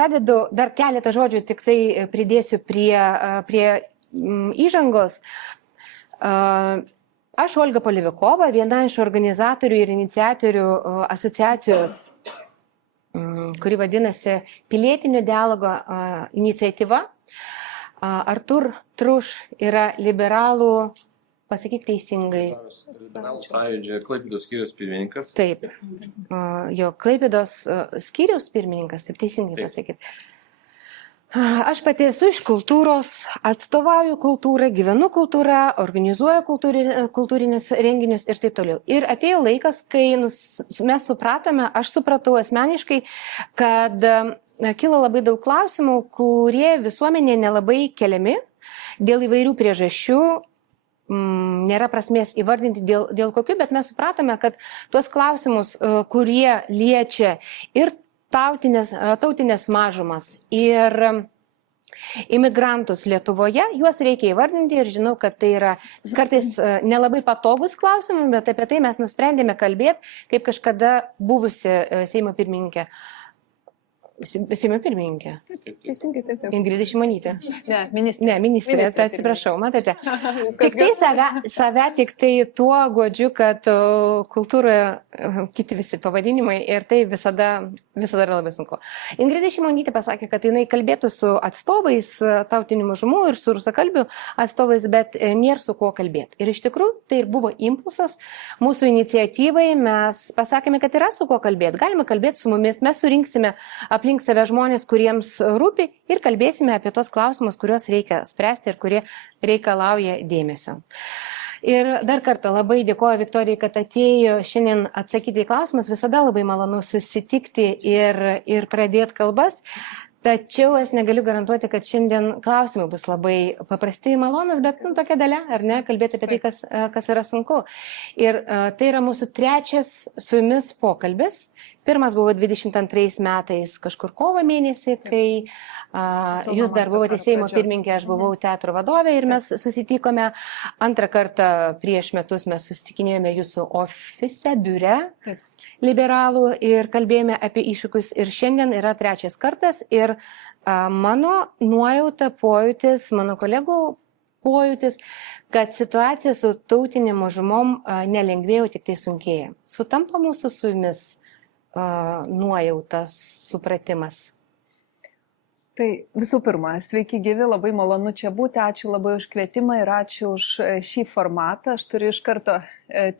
pradedu, dar keletą žodžių tik tai pridėsiu prie įžangos. Aš Olga Polivikova, viena iš organizatorių ir iniciatorių asociacijos, kuri vadinasi Pilietinio dialogo iniciatyva. Artur Truš yra liberalų, pasakyk teisingai. Liberalų sąjūdžio Klaipėdos skyriaus pirmininkas. Taip, jo Klaipėdos skyriaus pirmininkas, taip teisingai pasakyti. Aš pati esu iš kultūros, atstovauju kultūrą, gyvenu kultūrą, organizuoju kultūrinius renginius ir taip toliau. Ir atėjo laikas, kai mes supratome, aš supratau asmeniškai, kad kilo labai daug klausimų, kurie visuomenė nelabai keliami dėl įvairių priežasčių. Nėra prasmės įvardinti dėl kokių, bet mes supratome, kad tuos klausimus, kurie liečia ir tautinės mažumas ir imigrantus Lietuvoje, juos reikia įvardinti ir žinau, kad tai yra kartais nelabai patogus klausimai, bet apie tai mes nusprendėme kalbėti, kaip kažkada buvusi Seimo pirmininkė. Seimo pirmininkė. Teisingai, taip. Ingrida Šimonytė. Ne, ministrė. Ne, ministrė, tai atsiprašau, matote. Tik tai save tik tai tuo godžiu, kad kultūroje kiti visi pavadinimai ir tai visada yra labai sunku. Ingrida Šimonytė pasakė, kad jinai kalbėtų su atstovais tautinių mažumų ir su rusakalbių atstovais, bet nėra su kuo kalbėti. Ir iš tikrųjų tai ir buvo impulsas mūsų iniciatyvai, mes pasakėme, kad yra su kuo kalbėti. Galime kalbėti su mumis, mes surinksime aplink save žmonės, kuriems rūpi ir kalbėsime apie tos klausimus, kuriuos reikia spręsti ir kurie reikalauja dėmesio. Ir dar kartą labai dėkoju Viktorijai, kad atėjo šiandien atsakyti į klausimus. Visada labai malonu susitikti ir pradėti kalbas. Tačiau aš negaliu garantuoti, kad šiandien klausimai bus labai paprasti, malonus, bet tokia dalia, ar ne, kalbėti apie tai, kas yra sunku. Ir tai yra mūsų trečias su jumis pokalbis. Pirmas buvo 22 metais kažkur kovo mėnesį, kai jūs dar buvote Seimo pirmininkė, aš buvau teatro vadovė ir mes susitikome. Antrą kartą prieš metus mes susitikinėjome jūsų ofise, biure liberalų ir kalbėjome apie iššūkius. Ir šiandien yra trečias kartas ir mano nuojauta, pojūtis, mano kolegų pojūtis, kad situacija su tautinėm mažumom nelengvėjo, tik tai sunkėja. Sutampa mūsų su jumis nuojauta, supratimas? Tai visų pirma, sveiki gyvi, labai malonu čia būti, ačiū labai už kvietimą ir ačiū už šį formatą. Aš turiu iš karto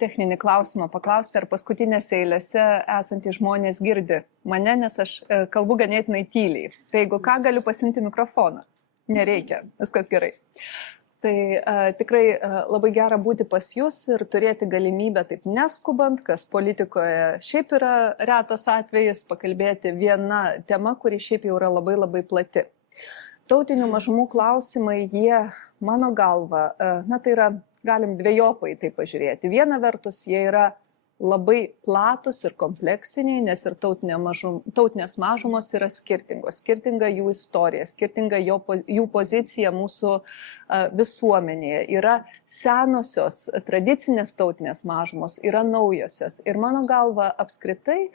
techninį klausimą paklausti, ar paskutinėse eilėse esantys žmonės girdi mane, nes aš kalbu ganėtinai tyliai. Tai jeigu ką, galiu pasimti mikrofoną. Nereikia, viskas gerai. Tai tikrai labai gera būti pas jūs ir turėti galimybę taip neskubant, kas politikoje šiaip yra retas atvejis, pakalbėti viena tema, kuri šiaip jau yra labai labai plati. Tautinių mažumų klausimai, jie, mano galva, tai yra, galim dvejopai tai pažiūrėti. Viena vertus, jie yra labai platus ir kompleksiniai, nes ir tautinės mažumos yra skirtingos. Skirtinga jų istorija, skirtinga jų pozicija mūsų visuomenėje. Yra senosios, tradicinės tautinės mažumos, yra naujosios. Ir mano galva apskritai,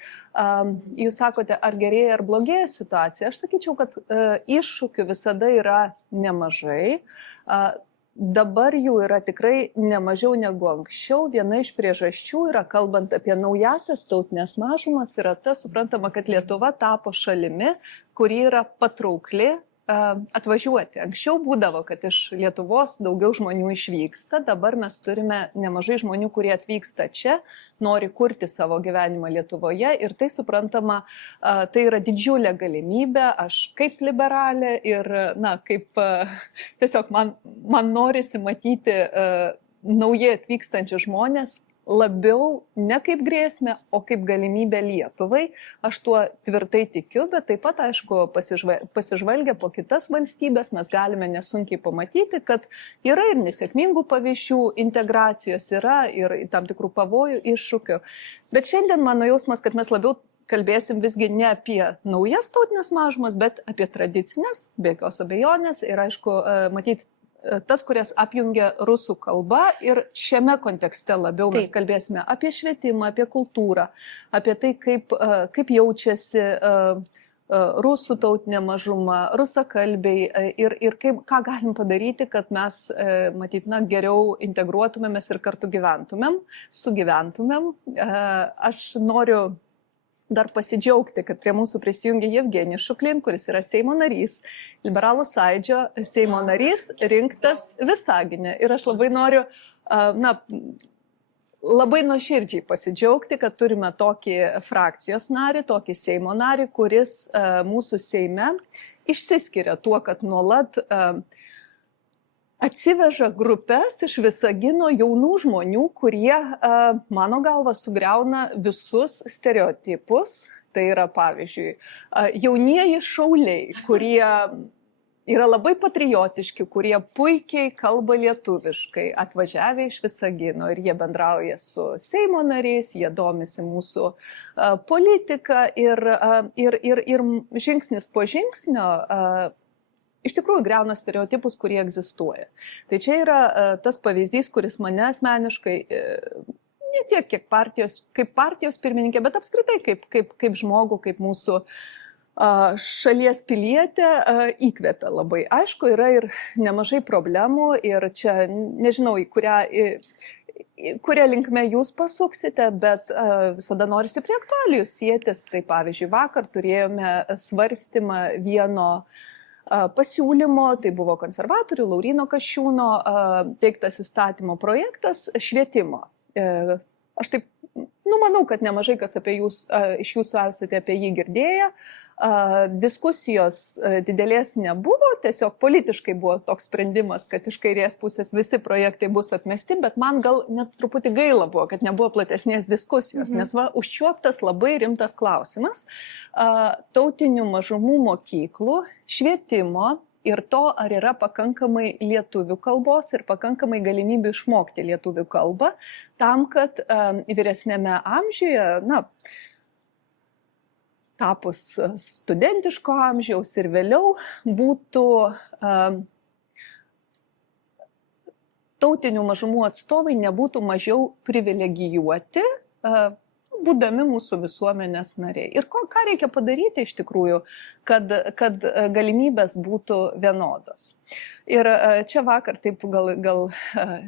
jūs sakote, ar gerėja ar blogėja situacija. Aš sakyčiau, kad iššūkių visada yra nemažai. Dabar jų yra tikrai nemažiau negu anksčiau. Viena iš priežasčių yra, kalbant apie naujasias tautinės mažumas, yra ta, suprantama, kad Lietuva tapo šalimi, kuri yra patraukli atvažiuoti. Anksčiau būdavo, kad iš Lietuvos daugiau žmonių išvyksta, dabar mes turime nemažai žmonių, kurie atvyksta čia, nori kurti savo gyvenimą Lietuvoje ir tai, suprantama, tai yra didžiulė galimybė. Aš kaip liberalė ir, tiesiog man norisi matyti naujai atvykstančius žmonės labiau ne kaip grėsmę, o kaip galimybę Lietuvai. Aš tuo tvirtai tikiu, bet taip pat, aišku, pasižvalgę po kitas valstybės, mes galime nesunkiai pamatyti, kad yra ir nesėkmingų pavyzdžių, integracijos yra ir tam tikrų pavojų, iššūkių. Bet šiandien mano jausmas, kad mes labiau kalbėsim visgi ne apie naujas tautinės mažumas, bet apie tradicinės, be jokios abejonės ir, aišku, matyti tas, kurias apjungia rusų kalba ir šiame kontekste labiau mes kalbėsime apie švietimą, apie kultūrą, apie tai, kaip jaučiasi rusų tautinė mažuma, rusakalbiai ir ką galim padaryti, kad mes, matyt, geriau integruotumėmės ir kartu gyventumėm, sugyventumėm. Aš noriu dar pasidžiaugti, kad prie mūsų prisijungė Jevgenijus Šuklin, kuris yra Seimo narys, Liberalų sąjūdžio Seimo narys, rinktas Visagine. Ir aš labai noriu, labai nuoširdžiai pasidžiaugti, kad turime tokį frakcijos narį, tokį Seimo narį, kuris mūsų Seime išsiskiria tuo, kad nuolat atsiveža grupės iš Visagino jaunų žmonių, kurie, mano galva, sugriauna visus stereotipus. Tai yra, pavyzdžiui, jaunieji šauliai, kurie yra labai patriotiški, kurie puikiai kalba lietuviškai, atvažiavę iš Visagino ir jie bendrauja su Seimo nariais, jie domisi mūsų politiką ir žingsnis po žingsnio iš tikrųjų griauna stereotipus, kurie egzistuoja. Tai čia yra tas pavyzdys, kuris mane asmeniškai ne tiek kaip partijos pirmininkė, bet apskritai kaip žmogų, kaip mūsų šalies pilietė įkvepia labai. Aišku, yra ir nemažai problemų ir čia nežinau, į kurią linkme jūs pasuksite, bet visada norisi prie aktualijų sėtis. Tai pavyzdžiui, vakar turėjome svarstymą vieno pasiūlymo, tai buvo konservatorių Lauryno Kasčiūno teiktas įstatymo projektas švietimo. Aš taip manau, kad nemažai kas iš jūsų esate apie jį girdėję. Diskusijos didelės nebuvo, tiesiog politiškai buvo toks sprendimas, kad iš kairės pusės visi projektai bus atmesti, bet man gal net truputį gaila buvo, kad nebuvo platesnės diskusijos, nes užčiuoptas labai rimtas klausimas tautinių mažumų mokyklų, švietimo ir to, ar yra pakankamai lietuvių kalbos ir pakankamai galimybių išmokti lietuvių kalbą, tam, kad vyresnėme amžiuje, tapus studentiško amžiaus ir vėliau būtų tautinių mažumų atstovai nebūtų mažiau privilegijuoti, būdami mūsų visuomenės nariai. Ir ką reikia padaryti iš tikrųjų, kad galimybės būtų vienodos. Ir čia vakar taip gal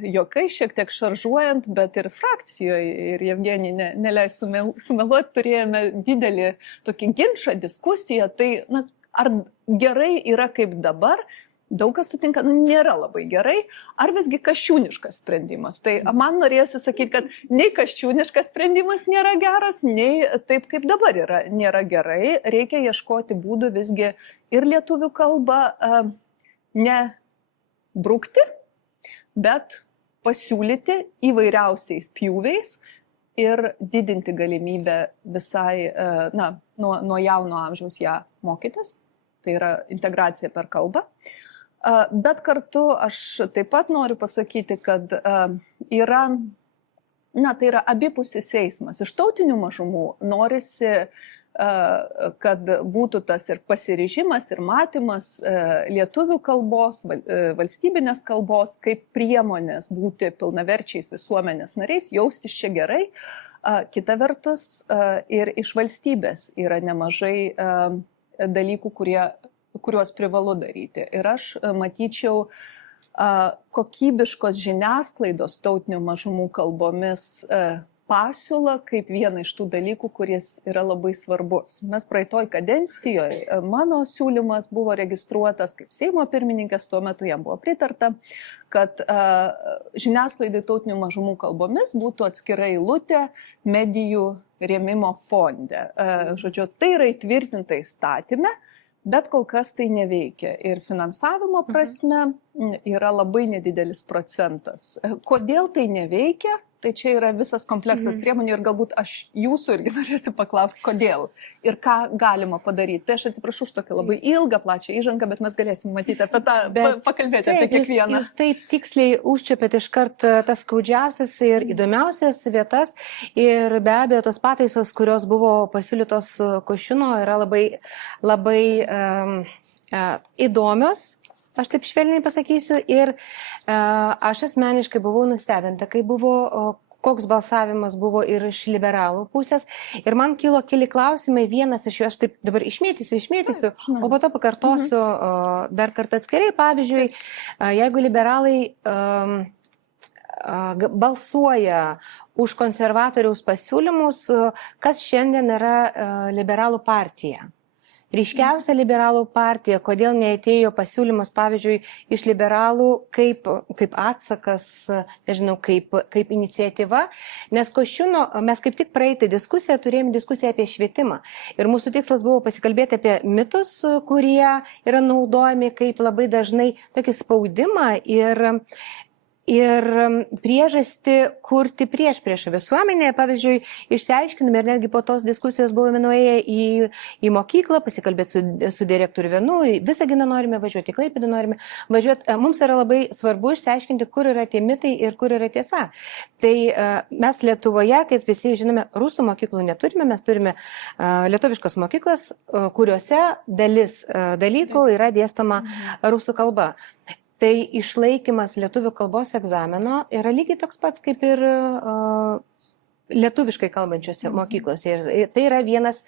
juokai šiek tiek šaržuojant, bet ir frakcijoje, ir Jevgenijai neleis sumeluoti, turėjome didelį tokį ginčą, diskusiją, tai ar gerai yra kaip dabar, daug kas sutinka, nėra labai gerai, ar visgi kasčiūniškas sprendimas. Tai man norėjosi sakyti, kad nei kasčiūniškas sprendimas nėra geras, nei taip kaip dabar yra nėra gerai, reikia ieškoti būdų visgi ir lietuvių kalbą ne brukti, bet pasiūlyti įvairiausiais pjūviais ir didinti galimybę visai, nuo jauno amžiaus ją mokytis. Tai yra integracija per kalbą. Bet kartu aš taip pat noriu pasakyti, kad yra, tai yra abipusis eismas. Iš tautinių mažumų norisi, kad būtų tas ir pasiryžimas, ir matymas lietuvių kalbos, valstybinės kalbos, kaip priemonės būti pilnaverčiais visuomenės nariais, jaustis čia gerai. Kita vertus, ir iš valstybės yra nemažai dalykų, kuriuos privalu daryti. Ir aš matyčiau kokybiškos žiniasklaidos tautinių mažumų kalbomis pasiūlą kaip vieną iš tų dalykų, kuris yra labai svarbus. Mes praeitoj kadencijoje, mano siūlymas buvo registruotas kaip Seimo pirmininkas, tuo metu jam buvo pritarta, kad žiniasklaidai tautinių mažumų kalbomis būtų atskira eilutė medijų rėmimo fonde. Žodžiu, tai yra įtvirtinta įstatyme, bet kol kas tai neveikia. Ir finansavimo prasme yra labai nedidelis procentas. Kodėl tai neveikia? Tai čia yra visas kompleksas priemonių ir galbūt aš jūsų irgi norėsiu paklausti, kodėl ir ką galima padaryti. Tai aš atsiprašau už tokią labai ilgą, plačią įžangą, bet mes galėsim matyti apie tą, pakalbėti apie kiekvieną. Jūs taip tiksliai užčiapėt iš tas skaudžiausias ir įdomiausias vietas ir be abejo tos pataisos, kurios buvo pasiūlytos Kasčiūno, yra labai įdomios. Aš taip švelniai pasakysiu ir aš asmeniškai buvau nustebinta, kai buvo koks balsavimas buvo ir iš liberalų pusės. Ir man kilo keli klausimai, vienas iš jų aš taip dabar išmėtysiu, o po to pakartosiu dar kartą atskirai. Pavyzdžiui, jeigu liberalai balsuoja už konservatoriaus pasiūlymus, kas šiandien yra liberalų partija. Ryškiausia liberalų partija, kodėl neatėjo pasiūlymus, pavyzdžiui, iš liberalų kaip atsakas, nežinau, kaip iniciatyva, nes Kasčiūno, mes kaip tik praeitą diskusiją turėjome diskusiją apie švietimą. Ir mūsų tikslas buvo pasikalbėti apie mitus, kurie yra naudojami kaip labai dažnai tokį spaudimą ir priežastį kurti prieš visuomenę. Pavyzdžiui, išsiaiškinome ir netgi po tos diskusijos buvome nuėję į mokyklą, pasikalbėti su direktoriu vienu, į Visaginą norime važiuoti, į Klaipėdą norime važiuoti. Mums yra labai svarbu išsiaiškinti, kur yra tie mitai ir kur yra tiesa. Tai mes Lietuvoje, kaip visi žinome, rusų mokyklų neturime, mes turime lietuviškas mokyklas, kuriuose dalis dalykų yra dėstoma rusų kalba. Tai išlaikymas lietuvių kalbos egzamino yra lygiai toks pats kaip ir lietuviškai kalbančiose mokyklose. Ir tai yra vienas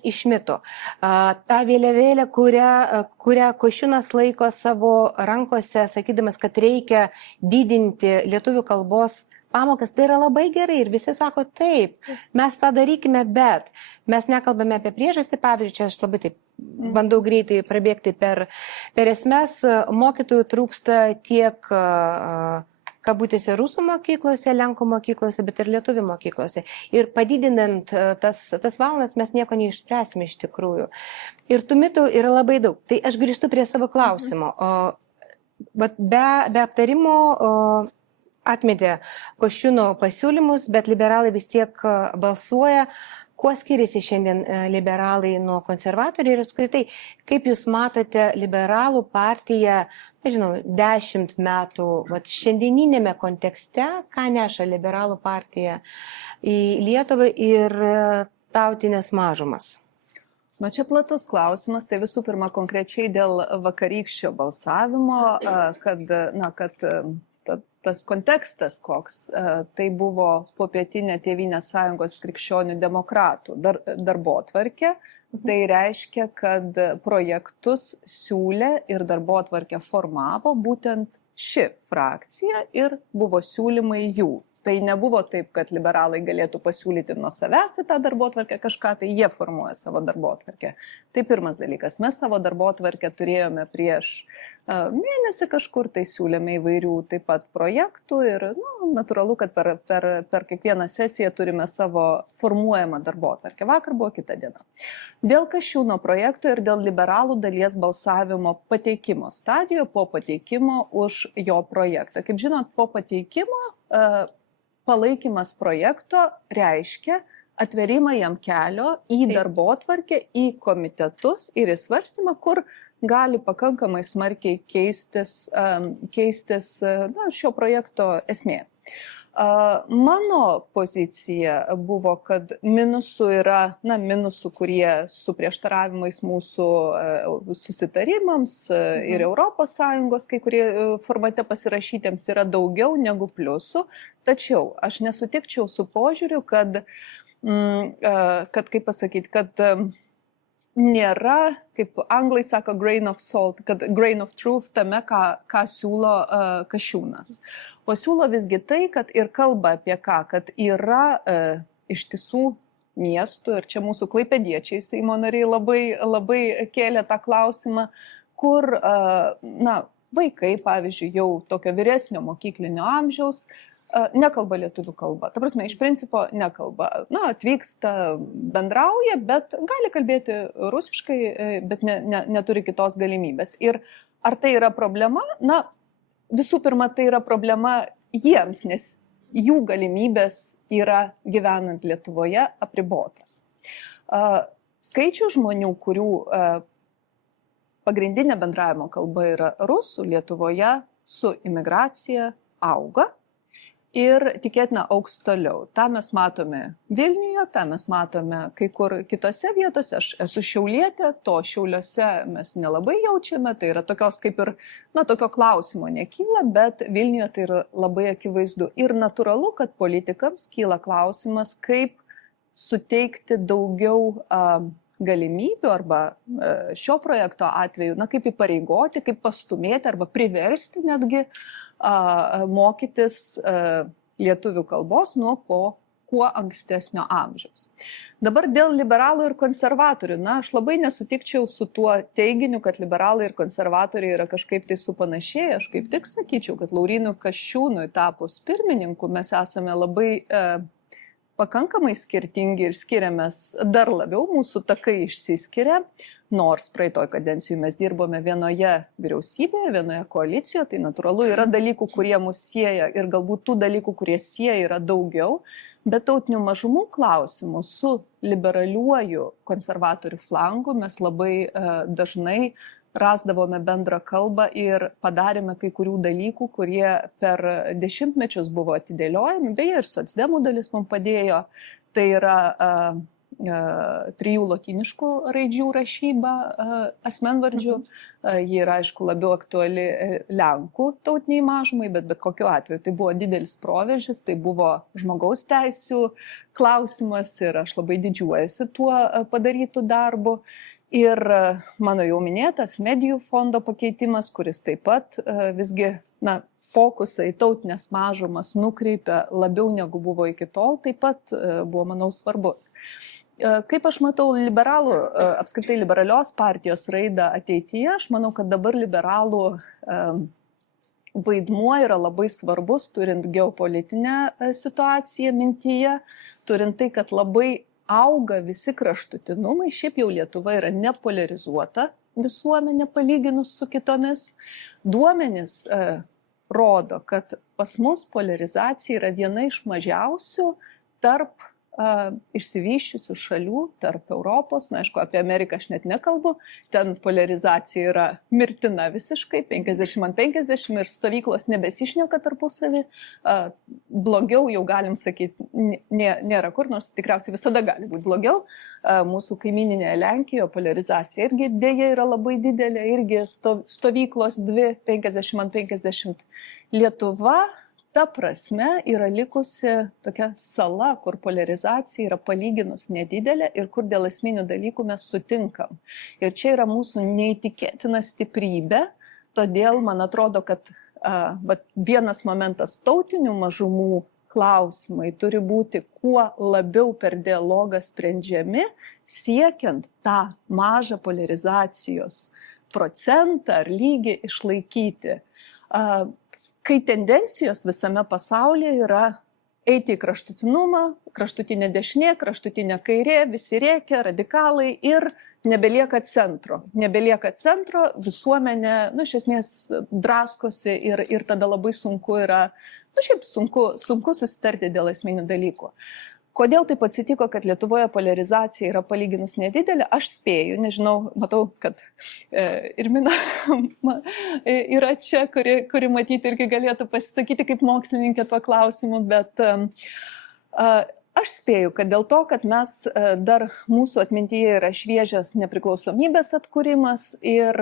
iš mitų. Ta vėliavėlė, kurią Kasčiūnas laiko savo rankose, sakydamas, kad reikia didinti lietuvių kalbos pamokas, tai yra labai gerai ir visi sako taip, mes tą darykime, bet mes nekalbame apie priežastį. Pavyzdžiui, čia aš labai taip bandau greitai prabėgti per esmes, mokytojų trūksta tiek kabutėse rusų mokyklose, lenkų mokyklose, bet ir lietuvių mokyklose. Ir padidinant tas valandas mes nieko neišspręsime iš tikrųjų. Ir tų mitų yra labai daug. Tai aš grįžtu prie savo klausimo. Be aptarimo atmetė Kasčiūno pasiūlymus, bet liberalai vis tiek balsuoja. Kuo skiriasi šiandien liberalai nuo konservatorių ir apskritai, kaip jūs matote liberalų partiją, nežinau, 10 metų šiandieninėme kontekste, ką neša liberalų partija į Lietuvą ir tautinės mažumas? Na, čia platus klausimas, tai visų pirma konkrečiai dėl vakarykščio balsavimo, kad tas kontekstas koks, tai buvo popietinė Tėvynės sąjungos krikščionių demokratų darbotvarkė. Tai reiškia, kad projektus siūlė ir darbotvarkę formavo būtent ši frakcija ir buvo siūlymai jų. Tai nebuvo taip, kad liberalai galėtų pasiūlyti nuo savęs į tą darbotvarkę kažką, tai jie formuoja savo darbotvarkę. Tai pirmas dalykas. Mes savo darbotvarkę turėjome prieš mėnesį kažkur, tai siūlėme įvairių taip pat projektų ir natūralu, kad per kiekvieną sesiją turime savo formuojamą darbotvarkę. Vakar buvo kita diena. Dėl Kasčiūno projekto ir dėl liberalų dalies balsavimo pateikimo stadijoje, po pateikimo už jo projektą. Kaip žinot, po pateikimo palaikymas projekto reiškia atverimą jam kelio į darbotvarkę, į komitetus ir į svarstymą, kur gali pakankamai smarkiai keistis šio projekto esmė. Mano pozicija buvo, kad minusų yra, minusų, kurie su prieštaravimais mūsų susitarimams ir ES, kai kurie formate pasirašytiems yra daugiau negu pliusų, tačiau aš nesutikčiau su požiūriu, kad kaip pasakyti, kad nėra, kaip anglai sako, grain of salt, kad grain of truth tame, ką siūlo Kasčiūnas. O siūlo visgi tai, kad ir kalba apie ką, kad yra iš tiesų miestų, ir čia mūsų klaipėdiečiai, Seimo nariai labai kėlė tą klausimą, kur vaikai, pavyzdžiui, jau tokio vyresnio mokyklinio amžiaus, nekalba lietuvių kalba. Ta prasme, iš principo nekalba. Atvyksta, bendrauja, bet gali kalbėti rusiškai, bet neturi kitos galimybės. Ir ar tai yra problema? Visų pirma, tai yra problema jiems, nes jų galimybės yra gyvenant Lietuvoje apribotas. Skaičių žmonių, kurių pagrindinė bendravimo kalba yra rusų, Lietuvoje su imigracija auga. ir tikėtina augs toliau. Ta mes matome Vilniuje, tą mes matome kai kur kitose vietose. Aš esu šiaulietė, to Šiauliuose mes nelabai jaučiame, tai yra tokios kaip ir, tokio klausimo nekyla, bet Vilniuje tai yra labai akivaizdu. Ir natūralu, kad politikams kyla klausimas, kaip suteikti daugiau galimybių arba šio projekto atveju, kaip įpareigoti, kaip pastumėti arba priversti netgi mokytis lietuvių kalbos nuo kuo ankstesnio amžiaus. Dabar dėl liberalų ir konservatorių. Aš labai nesutikčiau su tuo teiginiu, kad liberalai ir konservatoriai yra kažkaip tai supanašėję. Aš kaip tik sakyčiau, kad Laurynui Kasčiūnui tapus pirmininku mes esame labai pakankamai skirtingi ir skiriamės dar labiau, mūsų takai išsiskiria, nors praeitoj kadencijoje mes dirbome vienoje vyriausybėje, vienoje koalicijoje, tai natūralu yra dalykų, kurie mus sieja ir galbūt tų dalykų, kurie sieja yra daugiau, bet tautinių mažumų klausimų su liberaliuoju konservatorių flangu mes labai dažnai rasdavome bendrą kalbą ir padarėme kai kurių dalykų, kurie per dešimtmečius buvo atidėliojami, beje ir socdemų dalis mums padėjo, tai yra 3 lotyniškų raidžių rašyba asmenvardžių, ji yra aišku labiau aktuali Lenkų tautiniai mažumai, bet kokiu atveju tai buvo didelis proveržis, tai buvo žmogaus teisių klausimas ir aš labai didžiuojuosi tuo padarytų darbu. Ir mano jau minėtas medijų fondo pakeitimas, kuris taip pat visgi fokusą į tautinės mažumas nukreipia labiau negu buvo iki tol, taip pat buvo, manau, svarbus. Kaip aš matau liberalų, apskritai liberalios partijos raidą ateityje, aš manau, kad dabar liberalų vaidmuo yra labai svarbus, turint geopolitinę situaciją mintyje, turint tai, kad labai auga visi kraštutinumai, šiaip jau Lietuva yra nepolarizuota visuomenė palyginus su kitomis. Duomenys rodo, kad pas mus polarizacija yra viena iš mažiausių tarp išsivysčiusių šalių, tarp Europos, aišku, apie Ameriką aš net nekalbu, ten polarizacija yra mirtina visiškai, 50-50 ir stovyklos nebesišneka tarpusavį, blogiau jau galim sakyti, nėra kur, nors tikriausiai visada gali būti blogiau. Mūsų kaimyninėje Lenkijoje polarizacija irgi dėja yra labai didelė, irgi stovyklos 2, 50-50. Lietuva ta prasme yra likusi tokia sala, kur polarizacija yra palyginus nedidelė ir kur dėl esminių dalykų mes sutinkam. Ir čia yra mūsų neįtikėtina stiprybė, todėl man atrodo, kad vienas momentas tautinių mažumų klausimai turi būti kuo labiau per dialogą sprendžiami, siekiant tą mažą polarizacijos procentą ar lygį išlaikyti. Kai tendencijos visame pasaulyje yra eiti į kraštutinumą, kraštutinė dešinė, kraštutinė kairė, visi rėkia, radikalai ir nebelieka centro. Nebelieka centro, visuomenė, iš esmės draskosi ir tada labai sunku yra, sunku susitarti dėl esminių dalykų. Kodėl taip atsitiko, kad Lietuvoje polarizacija yra palyginus nedidelė? Aš spėju, nežinau, matau, kad Irmina yra čia, kuri matyti irgi galėtų pasisakyti kaip mokslininkė tuo klausimu, bet aš spėju, kad dėl to, kad mes dar mūsų atmintyje yra šviežias nepriklausomybės atkūrimas ir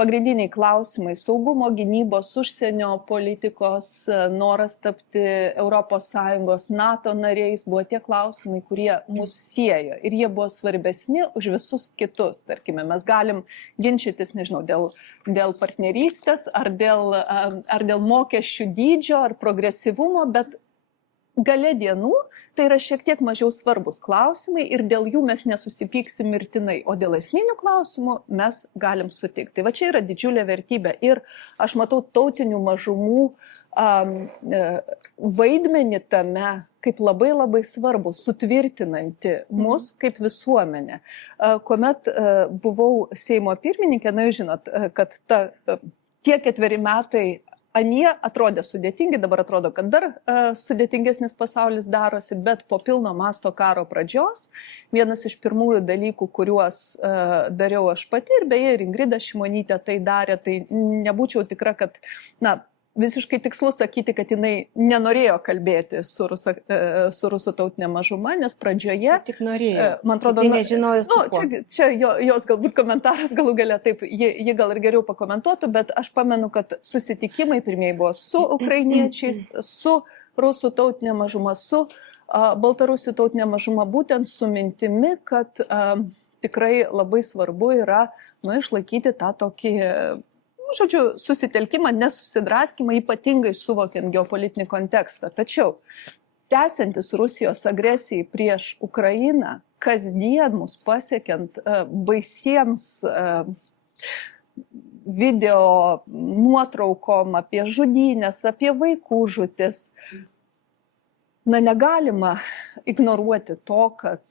pagrindiniai klausimai saugumo, gynybos, užsienio politikos, noras tapti ES, NATO nariais buvo tie klausimai, kurie mus siejo ir jie buvo svarbesni už visus kitus. Tarkime, mes galim ginčytis, nežinau, dėl partnerystės ar dėl mokesčių dydžio ar progresyvumo, bet gale dienų tai yra šiek tiek mažiau svarbus klausimai ir dėl jų mes nesusipyksim mirtinai, o dėl esminių klausimų mes galim sutikti. Tai va čia yra didžiulė vertybė ir aš matau tautinių mažumų vaidmenį tame kaip labai labai svarbu, sutvirtinanti mus kaip visuomenę. Kuomet buvau Seimo pirmininkė, jūs žinot, kad tie 4 metai anie atrodė sudėtingi, dabar atrodo, kad dar sudėtingesnis pasaulis darosi, bet po pilno masto karo pradžios vienas iš pirmųjų dalykų, kuriuos dariau aš pati ir beje ir Ingrida Šimonytė tai darė, tai nebūčiau tikra, kad visiškai tikslu sakyti, kad jinai nenorėjo kalbėti su rusų tautinė mažuma, nes pradžioje, Tik norėjo. man atrodo, Tai nežinojo su kuo. čia jos galbūt komentaras galų galia, taip, ji gal ir geriau pakomentuotų, bet aš pamenu, kad susitikimai pirmieji buvo su ukrainiečiais, su rusų tautinė mažuma, su baltarusių tautinė mažuma, būtent su mintimi, kad tikrai labai svarbu yra išlaikyti tą tokį, žodžiu, susitelkimą, nesusidraskimą, ypatingai suvokiant geopolitinį kontekstą. Tačiau, tęsiantis Rusijos agresijai prieš Ukrainą, kasdien mus pasiekiant baisiems video nuotraukom apie žudynės, apie vaikų žūtis, negalima ignoruoti to, kad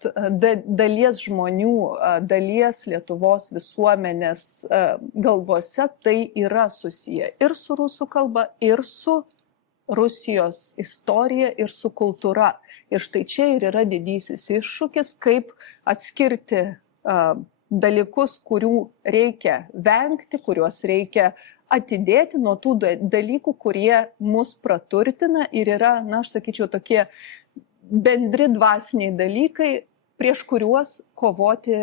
dalies žmonių, dalies Lietuvos visuomenės galvose tai yra susiję ir su rusų kalba, ir su Rusijos istorija, ir su kultūra. Ir štai čia ir yra didysis iššūkis, kaip atskirti dalykus, kurių reikia vengti, kuriuos reikia atidėti nuo tų dalykų, kurie mus praturtina ir yra, aš sakyčiau, tokie bendri dvasiniai dalykai, prieš kuriuos kovoti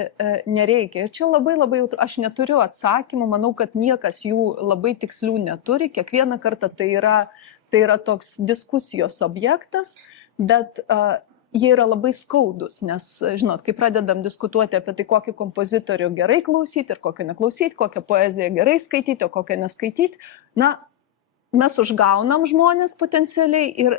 nereikia. Ir čia labai, aš neturiu atsakymų, manau, kad niekas jų labai tikslių neturi, kiekvieną kartą tai yra toks diskusijos objektas, bet jie yra labai skaudus, nes, žinot, kai pradedam diskutuoti apie tai, kokį kompozitorių gerai klausyti ir kokį neklausyti, kokią poeziją gerai skaityti, o kokią neskaityti, mes užgaunam žmonės potencialiai ir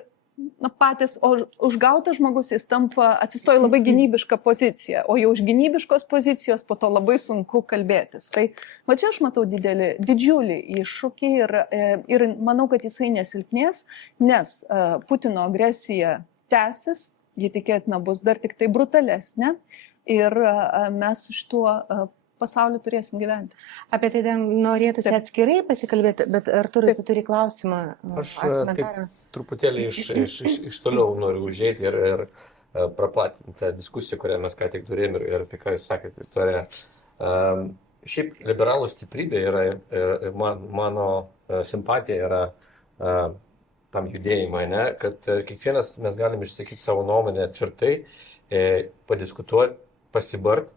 patys, o užgautas žmogus jis atsistoja labai gynybišką poziciją, o jau iš gynybiškos pozicijos po to labai sunku kalbėtis. Tai va čia aš matau didžiulį iššūkį ir manau, kad jisai nesilpnės, nes Putino agresija tęsis, ji tikėtina bus dar tik tai brutalesnė ir mes iš tuo pasauliu turėsim gyventi. Apie tai norėtųsi atskirai pasikalbėti, bet Artūrai, tu turi klausimą? Aš truputėlį iš toliau noriu užėti ir praplatinti tą diskusiją, kurią mes ką tik turėjome ir apie ką jūs sakėte, Viktorija. Šiaip liberalų stiprybė yra, mano simpatija yra tam judėjimui, kad kiekvienas mes galim išsakyti savo nuomonę tvirtai, padiskutuoti, pasibart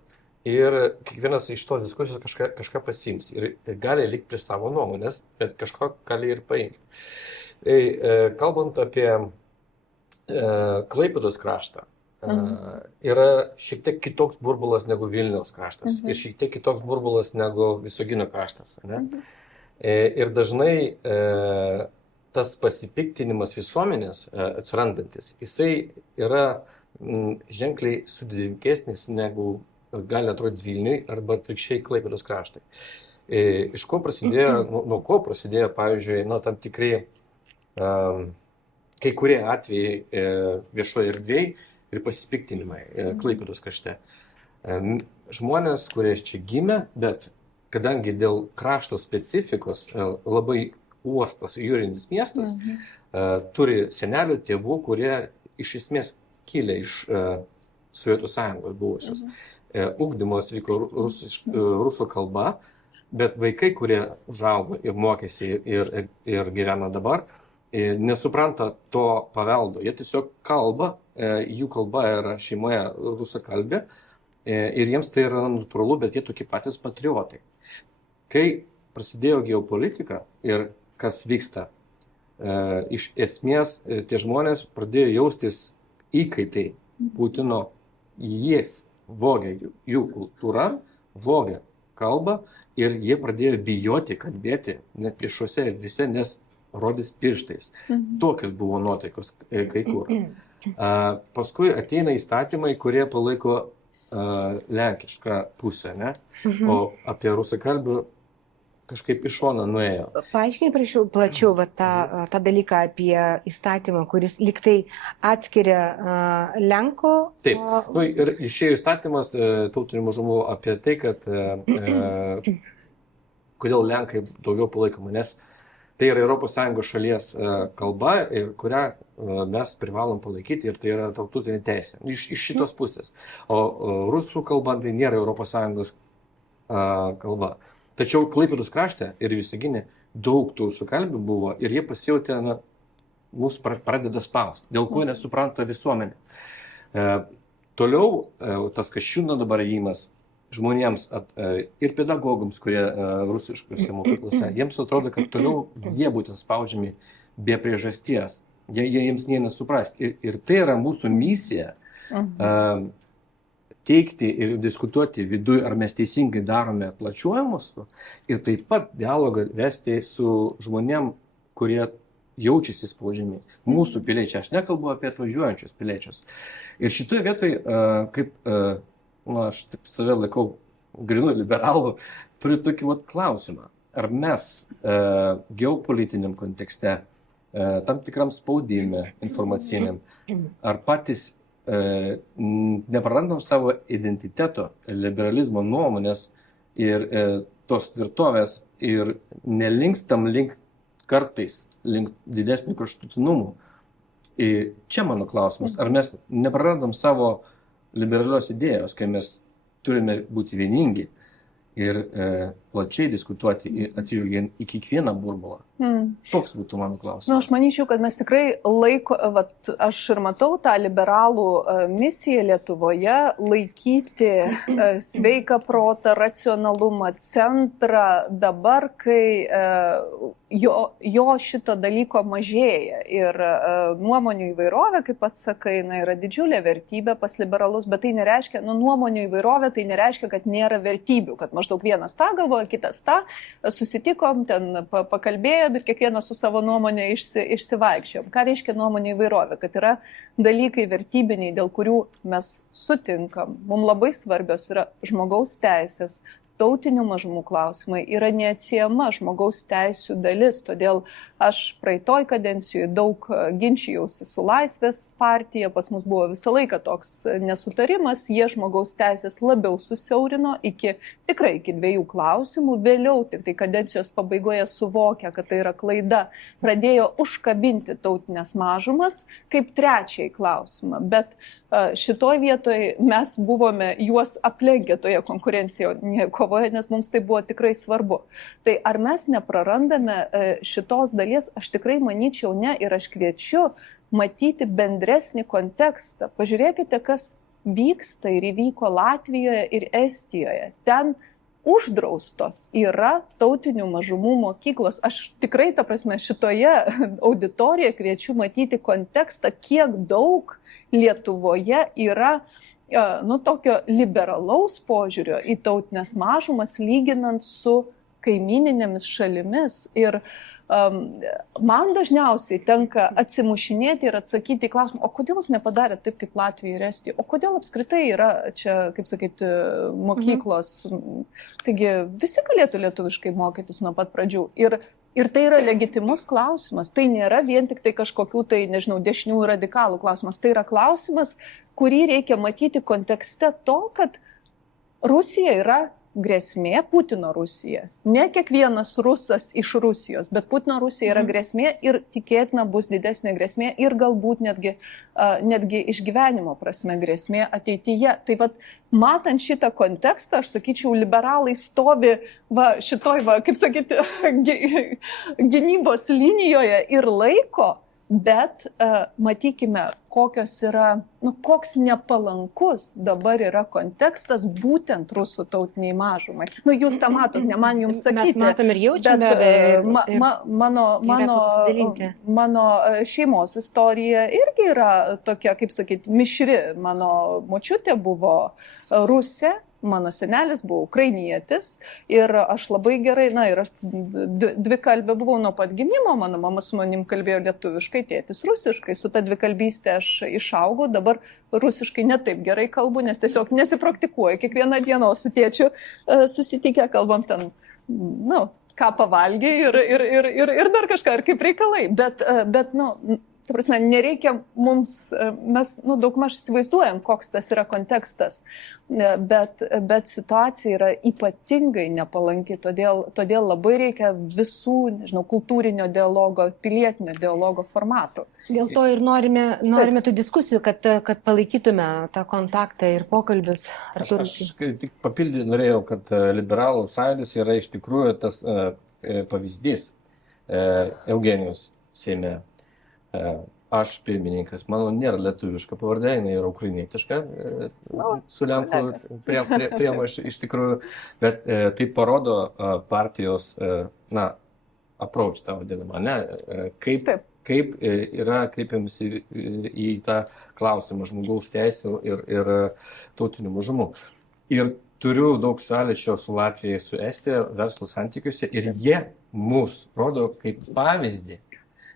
ir kiekvienas iš tos diskusijos kažką pasiims ir gali likti prie savo nuomonės, bet kažko gali ir paimti. Kalbant apie Klaipėdos kraštą, yra šiek tiek kitoks burbulas negu Vilniaus kraštas ir šiek tiek kitoks burbulas negu Visagino kraštas. Ne? Ir dažnai tas pasipiktinimas visuomenės atsirandantis, jisai yra ženkliai sudėtingesnis negu gali atrodyti Vilniui arba atvirkščiai Klaipėdos kraštai. Iš ko prasidėjo, nuo ko prasidėjo, pavyzdžiui, tam tikri kai kurie atvejai viešoje erdvėje ir pasipiktinimai Klaipėdos krašte. Žmonės, kurie čia gimė, bet kadangi dėl krašto specifikos labai uostas, jūrinis miestas, turi senelių, tėvų, kurie iš esmės kilę iš Sovietų Sąjungos buvusios. Ugdymas vyko rusų kalba, bet vaikai, kurie užaugo ir mokėsi ir gyvena dabar, nesupranta to paveldo. Jie tiesiog kalba, jų kalba yra šeimoje rusakalbė ir jiems tai yra natūralu, bet jie tokie patys patriotai. Kai prasidėjo geopolitika ir kas vyksta. Iš esmės, tie žmonės pradėjo jaustis įkaitai Putino, jis vogė jų kultūrą, vogė kalbą ir jie pradėjo bijoti kalbėti net viešose erdvėse, nes rodys pirštais. Tokios buvo nuotaikos kai kur. Paskui ateina įstatymai, kurie palaiko lenkišką pusę, ne? O apie rusakalbių kažkaip iš šono nuėjo. Paaiškink plačiau tą dalyką apie įstatymą, kuris liktai atskiria Lenko. Taip, ir išėjo įstatymas tautinių mažumų apie tai, kad kodėl Lenkai daugiau palaikoma, nes tai yra ES šalies kalba, kurią mes privalom palaikyti ir tai yra tautinė teisė. Iš šitos pusės. O rusų kalba tai nėra ES kalba. Tačiau Klaipėdos krašte ir Visagine daug tų sukalbių buvo ir jie pasijautė, mūsų pradeda spausti, dėl ko nesupranta visuomenė. Toliau tas Kasčiūno dabar įėjimas žmonėms ir pedagogams, kurie rusiškose mokyklose, jiems atrodo, kad toliau jie būtent spaudžiami be priežasties. Jiems neina suprasti. Ir tai yra mūsų misija teikti ir diskutuoti viduje, ar mes teisingai darome plačiuoju mastu ir taip pat dialogą vesti su žmonėm, kurie jaučiasi spaudžiami. Mūsų piliečiai, aš nekalbu apie atvažiuojančius piliečius. Ir šitoje vietoje, aš taip save laikau grinų liberalų, turiu tokį klausimą. Ar mes geopolitiniam kontekste, tam tikram spaudime informaciniam, ar patys neprarandam savo identiteto, liberalizmo nuomonės ir tos tvirtovės ir nelinkstam link kartais link didesnių kraštutinumų. Ir čia mano klausimas, ar mes neprarandam savo liberalios idėjos, kai mes turime būti vieningi ir plačiai diskutuoti atsižvelgiant į kiekvieną burbulą. Toks būtų mano klausimas. Aš manyčiau, kad mes tikrai aš ir matau tą liberalų misiją Lietuvoje laikyti sveiką protą, racionalumą, centrą dabar, kai jo šito dalyko mažėja. Ir nuomonių įvairovė, kaip pats sakai, yra didžiulė vertybė pas liberalus, bet tai nereiškia, nuomonių įvairovė tai nereiškia, kad nėra vertybių, kad maždaug vienas tą galvoja, kitas tą, susitikom, ten pakalbėjom ir kiekvienas su savo nuomonė išsivaikščiom. Ką reiškia nuomonių įvairovė? Kad yra dalykai vertybiniai, dėl kurių mes sutinkam. Mums labai svarbios yra žmogaus teisės, tautinių mažumų klausimai yra neatsiejama žmogaus teisių dalis. Todėl aš praeitoj kadencijoje daug ginčijausi su Laisvės partija, pas mus buvo visą laiką toks nesutarimas, jie žmogaus teisės labiau susiaurino tikrai iki 2 klausimų, vėliau tik tai kadencijos pabaigoje suvokia, kad tai yra klaida, pradėjo užkabinti tautinės mažumas kaip 3 klausimą, bet šitoj vietoje mes buvome juos aplenkę toje konkurencijoje kovoje, nes mums tai buvo tikrai svarbu. Tai ar mes neprarandame šitos dalies, aš tikrai manyčiau ne, ir aš kviečiu matyti bendresnį kontekstą. Pažiūrėkite, kas vyksta ir įvyko Latvijoje ir Estijoje. Ten uždraustos yra tautinių mažumų mokyklos. Aš tikrai, ta prasme, šitoje auditorijoje kviečiu matyti kontekstą, kiek daug Lietuvoje yra tokio liberalaus požiūrio į tautinės mažumas lyginant su kaimininėmis šalimis. Ir man dažniausiai tenka atsimušinėti ir atsakyti į klausimą, o kodėl jūs nepadarėte taip kaip Latvija ir Estija, o kodėl apskritai yra čia, kaip sakyti, mokyklos. Taigi visi galėtų lietuviškai mokytis nuo pat pradžių. Ir tai yra legitimus klausimas. Tai nėra vien tik tai kažkokių dešinių radikalų klausimas. Tai yra klausimas, kurį reikia matyti kontekste to, kad Rusija yra grėsmė, Putino Rusija. Ne kiekvienas rusas iš Rusijos, bet Putino Rusija yra grėsmė ir tikėtina bus didesnė grėsmė ir galbūt netgi išgyvenimo prasme grėsmė ateityje. Tai matant šitą kontekstą, aš sakyčiau, liberalai stovi šitoj, kaip sakyti, gynybos linijoje ir laiko, bet matykime, koks nepalankus dabar yra kontekstas būtent rusų tautiniai mažumai. Jūs tą matot, ne man jums sakyti. Mes matom ir jaučiame. Mano šeimos istorija irgi yra tokia, kaip sakyti, mišri. Mano močiutė buvo rusė. Mano senelis buvo ukrainietis ir aš labai gerai, ir aš dvikalbė buvau nuo pat gimimo, mano mama su manim kalbėjo lietuviškai, tėtis rusiškai, su ta dvikalbystė aš išaugau, dabar rusiškai netaip gerai kalbu, nes tiesiog nesipraktikuoju, kiekvieną dieną su tėčiu susitikę kalbam ten, ką pavalgė ir dar kažką, ir kaip reikalai, bet ta prasme, nereikia mums, mes daugmaž įsivaizduojam, koks tas yra kontekstas, bet situacija yra ypatingai nepalanki, todėl labai reikia visų, kultūrinio dialogo, pilietinio dialogo formatų. Dėl to ir norime tų diskusijų, kad palaikytume tą kontaktą ir pokalbius. Aš tik papildyti norėjau, kad liberalų sąjūdis yra iš tikrųjų tas pavyzdys. Eugenijus Seime, aš pirmininkas, mano nėra lietuviška pavardė, jinai yra ukrainietiška, su lenkų priema iš tikrųjų, bet tai parodo partijos, approach tą vadinamą, kaip yra kreipiamas į tą klausimą žmogaus teisų ir tautinių mažumų. Ir turiu daug sąlyčio su Latvija, su Estija verslo santykiuose ir jie mus rodo kaip pavyzdį,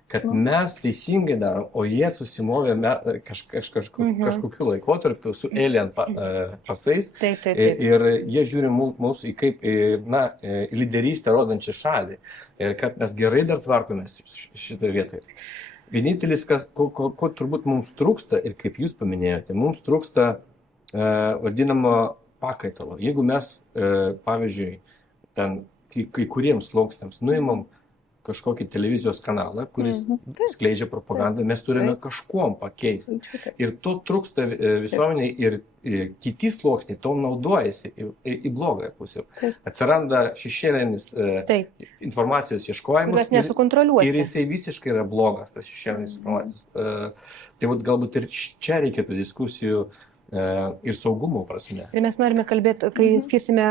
kad mes teisingai darom, o jie susimovė kažkokiu laikotarpiu su alien pasais ir jie žiūri mūsų į kaip lyderystę rodančią šalį ir kad mes gerai dar tvarkomės šitoje vietoje. Vienintelis, ko turbūt mums trūksta ir kaip jūs paminėjote, mums trūksta vadinamo pakaitalo. Jeigu mes, pavyzdžiui, ten kai kuriems sluoksniams nuimam kažkokį televizijos kanalą, kuris skleidžia propagandą, mes turime kažkuom pakeisti. Ir to trūksta visuomeniai ir kiti sluoksniai to naudojasi į blogąją pusę. Atsiranda šešėlinis informacijos ieškojimas ir jisai visiškai yra blogas, tas šešėlinis informacijos. Tai galbūt ir čia reikėtų diskusijų ir saugumo prasme. Ir mes norime kalbėti, kai skirsime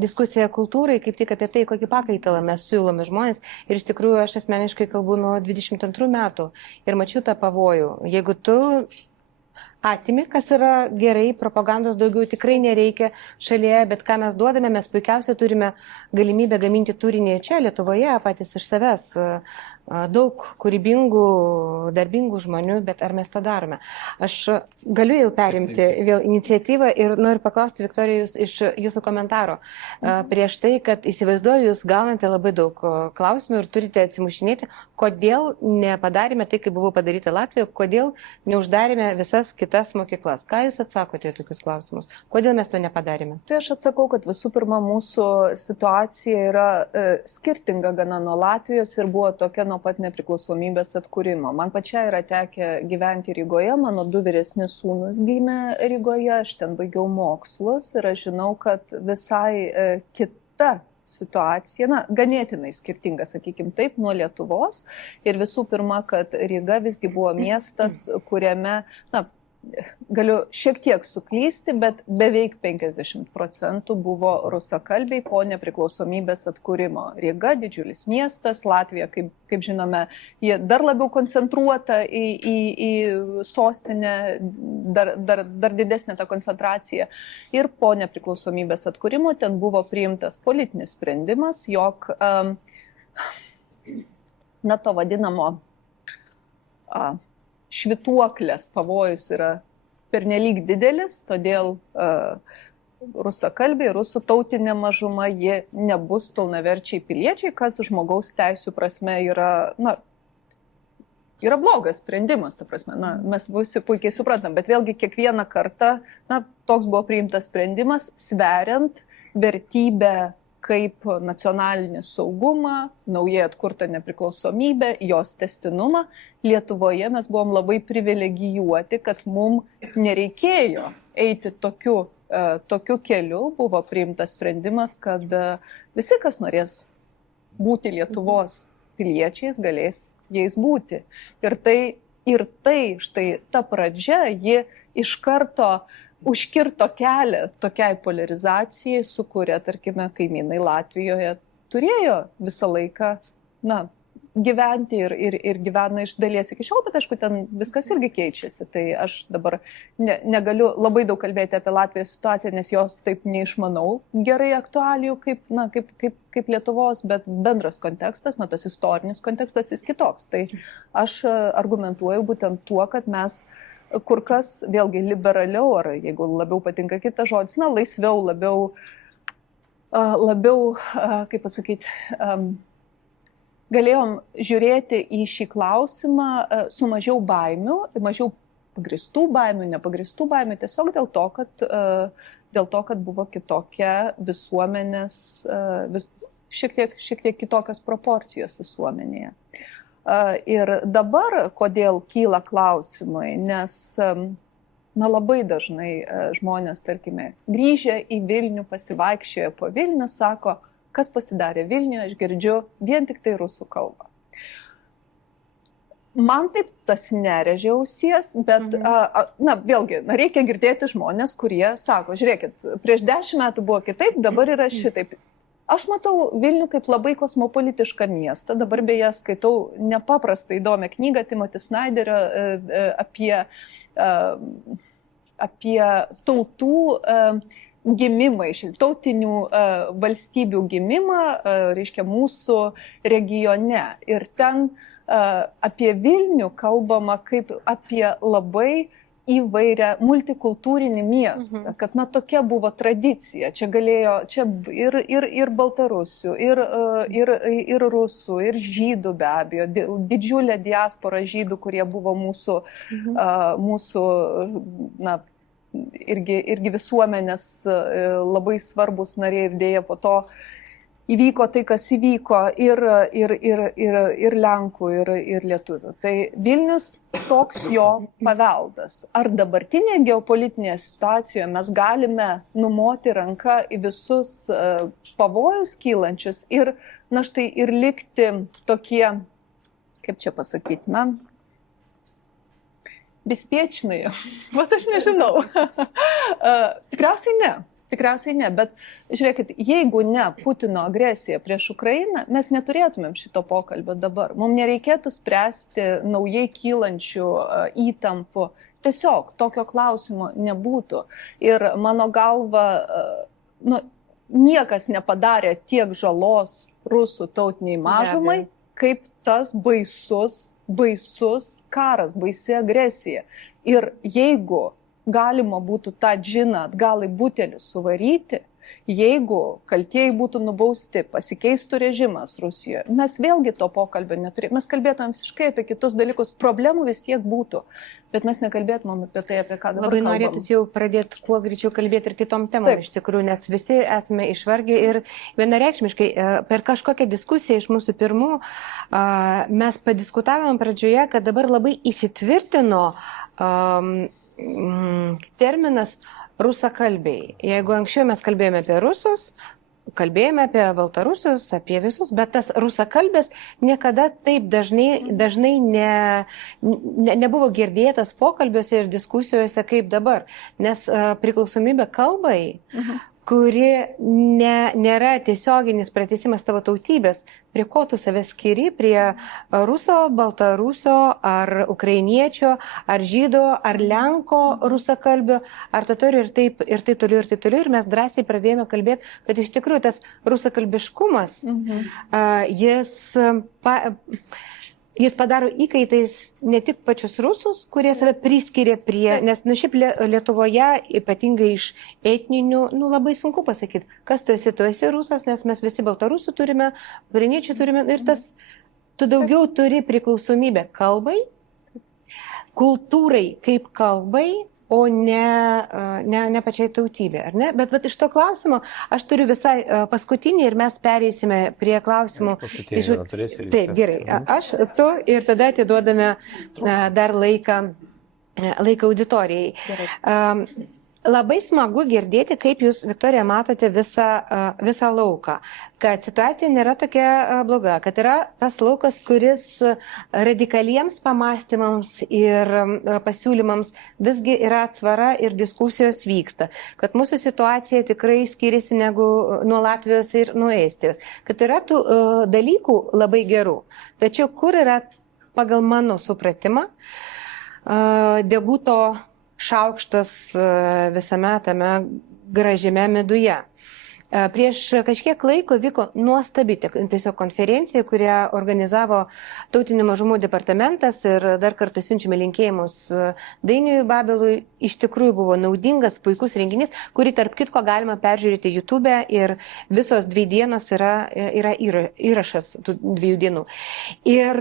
diskusiją kultūrai, kaip tik apie tai, kokį pakaitalą mes siūlome žmonės. Ir iš tikrųjų aš asmeniškai kalbu nuo 22 metų ir mačiau tą pavojų. Jeigu tu atimi, kas yra gerai, propagandos daugiau tikrai nereikia šalyje, bet ką mes duodame, mes puikiausiai turime galimybę gaminti turinį čia, Lietuvoje, patys iš savęs. Daug kūrybingų, darbingų žmonių, bet ar mes tą darome? Aš galiu jau perimti vėl iniciatyvą ir noriu paklausti, Viktorija, iš jūsų komentaro. Prieš tai, kad įsivaizduoju, jūs gaunate labai daug klausimų ir turite atsimušinėti, kodėl nepadarėme tai, kaip buvo padaryta Latvijoje, kodėl neuždarėme visas kitas mokyklas. Ką jūs atsakote į tokius klausimus? Kodėl mes to nepadarėme? Tai aš atsakau, kad visų pirma, mūsų situacija yra skirtinga gana nuo Latvijos ir buvo tokia nuo pat nepriklausomybės atkūrimo. Man pačiai yra tekę gyventi Rygoje, mano 2 vyresni sūnus gimė Rygoje, aš ten baigiau mokslus ir aš žinau, kad visai kita situacija, ganėtinai skirtinga, sakykime taip, nuo Lietuvos. Ir visų pirma, kad Ryga visgi buvo miestas, kuriame, galiu šiek tiek suklysti, bet beveik 50% buvo rusakalbiai po nepriklausomybės atkūrimo. Ryga didžiulis miestas, Latvija, kaip žinome, jie dar labiau koncentruota į sostinę, dar didesnė ta koncentracija. Ir po nepriklausomybės atkūrimo ten buvo priimtas politinis sprendimas, jog to vadinamo švytuoklės pavojus yra pernelyg didelis, todėl rusakalbiai, rusų tautinė mažuma, jie nebus pilnaverčiai piliečiai, kas žmogaus teisų prasme yra blogas sprendimas, ta prasme, mes visi puikiai suprantam, bet vėlgi kiekvieną kartą, toks buvo priimtas sprendimas, sveriant vertybę kaip nacionalinį saugumą, naujai atkurtą nepriklausomybę, jos testinumą. Lietuvoje mes buvom labai privilegijuoti, kad mums nereikėjo eiti tokiu keliu. Buvo priimtas sprendimas, kad visi, kas norės būti Lietuvos piliečiais, galės jais būti. Ir tai štai ta pradžia, ji iš karto užkirto kelią tokiai polarizacijai, su kuria, tarkime, kaimynai Latvijoje turėjo visą laiką gyventi ir gyvena iš dalies iki šiol, bet aišku, ten viskas irgi keičiasi. Tai aš dabar negaliu labai daug kalbėti apie Latvijos situaciją, nes jos taip neišmanau gerai aktualijų kaip Lietuvos, bet bendras kontekstas, tas istorinis kontekstas, jis kitoks. Tai aš argumentuoju būtent tuo, kad mes kur kas, vėlgi, liberaliau, ar jeigu labiau patinka kitas žodis, laisviau, labiau, kaip pasakyti, galėjom žiūrėti į šį klausimą su mažiau baimių, mažiau pagristų baimių, nepagristų baimių, tiesiog dėl to, kad buvo kitokia visuomenės, šiek tiek kitokios proporcijos visuomenėje. Ir dabar, kodėl kyla klausimai, nes labai dažnai žmonės, tarkime, grįžę į Vilnių, pasivaikščioję po Vilnių, sako, kas pasidarė Vilniuje, aš girdžiu vien tik tai rusų kalbą. man taip tas nerežia ausies, bet, vėlgi, reikia girdėti žmonės, kurie sako, žiūrėkit, prieš 10 metų buvo kitaip, dabar yra šitaip. Aš matau Vilnių kaip labai kosmopolitišką miestą. Dabar beje skaitau nepaprastai įdomią knygą Timothy Snyderio apie tautų gimimą, tautinių valstybių gimimą, reiškia, mūsų regione. Ir ten apie Vilnių kalbama kaip apie labai įvairią multikultūrinį miestą, kad tokia buvo tradicija. Čia galėjo ir baltarusių, ir rusų, ir žydų be abejo, didžiulė diaspora žydų, kurie buvo mūsų irgi visuomenės labai svarbus nariai ir dėja po to įvyko tai, kas įvyko ir Lenkų, ir Lietuvių. Tai Vilnius toks jo paveldas. Ar dabartinėje geopolitinėje situacijoje mes galime numoti ranką į visus pavojus kylančius ir, štai, ir likti tokie, kaip čia pasakyti, bespečnai. Vat aš nežinau. Tikriausiai ne, bet žiūrėkit, jeigu ne Putino agresija prieš Ukrainą, mes neturėtumėm šito pokalbio dabar. Mums nereikėtų spręsti naujai kylančių įtampų. Tiesiog tokio klausimo nebūtų. Ir mano galva, niekas nepadarė tiek žalos rusų tautiniai mažumai, kaip tas baisus karas, baisi agresija. Ir jeigu galima būtų tą džiną atgal į butelį suvaryti, jeigu kaltieji būtų nubausti, pasikeistų režimas Rusijoje, mes vėlgi to pokalbio neturėjome. Mes kalbėtumėm visiškai apie kitus dalykus, problemų vis tiek būtų, bet mes nekalbėtumėm apie tai, apie ką dabar labai kalbam. Norėtųsi jau pradėti kuo greičiau kalbėti ir kitom temom iš tikrųjų, nes visi esame išvargę ir vienareikšmiškai per kažkokią diskusiją iš mūsų pirmų mes padiskutavom pradžioje, kad dabar labai įsitvirtino terminas rusakalbiai. Jeigu anksčiau mes kalbėjome apie rusus, kalbėjome apie baltarusius, apie visus, bet tas rusakalbės niekada taip dažnai nebuvo girdėtas pokalbiuose ir diskusijose kaip dabar. Nes priklausomybė kalbai, kuri nėra tiesioginis pratęsimas tavo tautybės, prie ko tu save skiri, prie ruso, baltarusio, ar ukrainiečio, ar žydo, ar lenko rusakalbio, ar totorių ir taip toliau. Ir mes drąsiai pradėjome kalbėti, kad iš tikrųjų tas rusakalbiškumas, jis padaro įkaitais ne tik pačius rusus, kurie save priskiria prie, nes šiaip Lietuvoje, ypatingai iš etninių, labai sunku pasakyti, kas tu esi rusas, nes mes visi baltarusų turime, ukrainiečių turime ir tu daugiau turi priklausomybę kalbai, kultūrai kaip kalbai, o ne pačiai tautybė, ar ne? Bet iš to klausimo aš turiu visai paskutinį ir mes pereisime prie klausimų. Taip, gerai. Aš, tu ir tada atiduodame dar laiką auditorijai. Labai smagu girdėti, kaip jūs, Viktorija, matote visą lauką, kad situacija nėra tokia bloga, kad yra tas laukas, kuris radikaliems pamastymams ir pasiūlymams visgi yra atsvara ir diskusijos vyksta, kad mūsų situacija tikrai skiriasi negu nuo Latvijos ir nuo Estijos, kad yra tų dalykų labai gerų. Tačiau kur yra, pagal mano supratimą, deguto šaukštas visame tame gražiame meduje. Prieš kažkiek laiko vyko nuostabi tiesiog konferencija, kurią organizavo Tautinių mažumų departamentas ir dar kartą siunčiame linkėjimus Dainiui Babilui. Iš tikrųjų buvo naudingas, puikus renginys, kurį tarp kitko galima peržiūrėti YouTube ir visos 2 dienos yra įrašas tų 2 dienų. Ir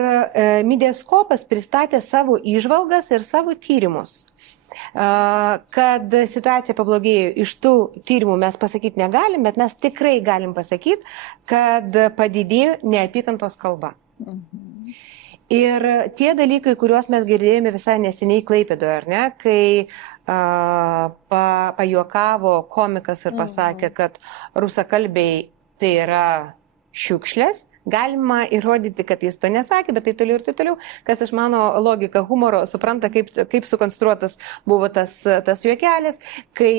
Midieskopas pristatė savo įžvalgas ir savo tyrimus. Kad situacija pablogėjo iš tų tyrimų mes pasakyti negalim, bet mes tikrai galim pasakyti, kad padidėjo neapykantos kalba. Ir tie dalykai, kuriuos mes girdėjome visai neseniai Klaipėdoje, ar ne, kai pajuokavo komikas ir pasakė, kad rusakalbiai tai yra šiukšlės, Galima įrodyti, kad jis to nesakė, bet tai toliau ir tai toliau. Kas iš mano logika, humoro supranta, kaip sukonstruotas buvo tas juokelis, kai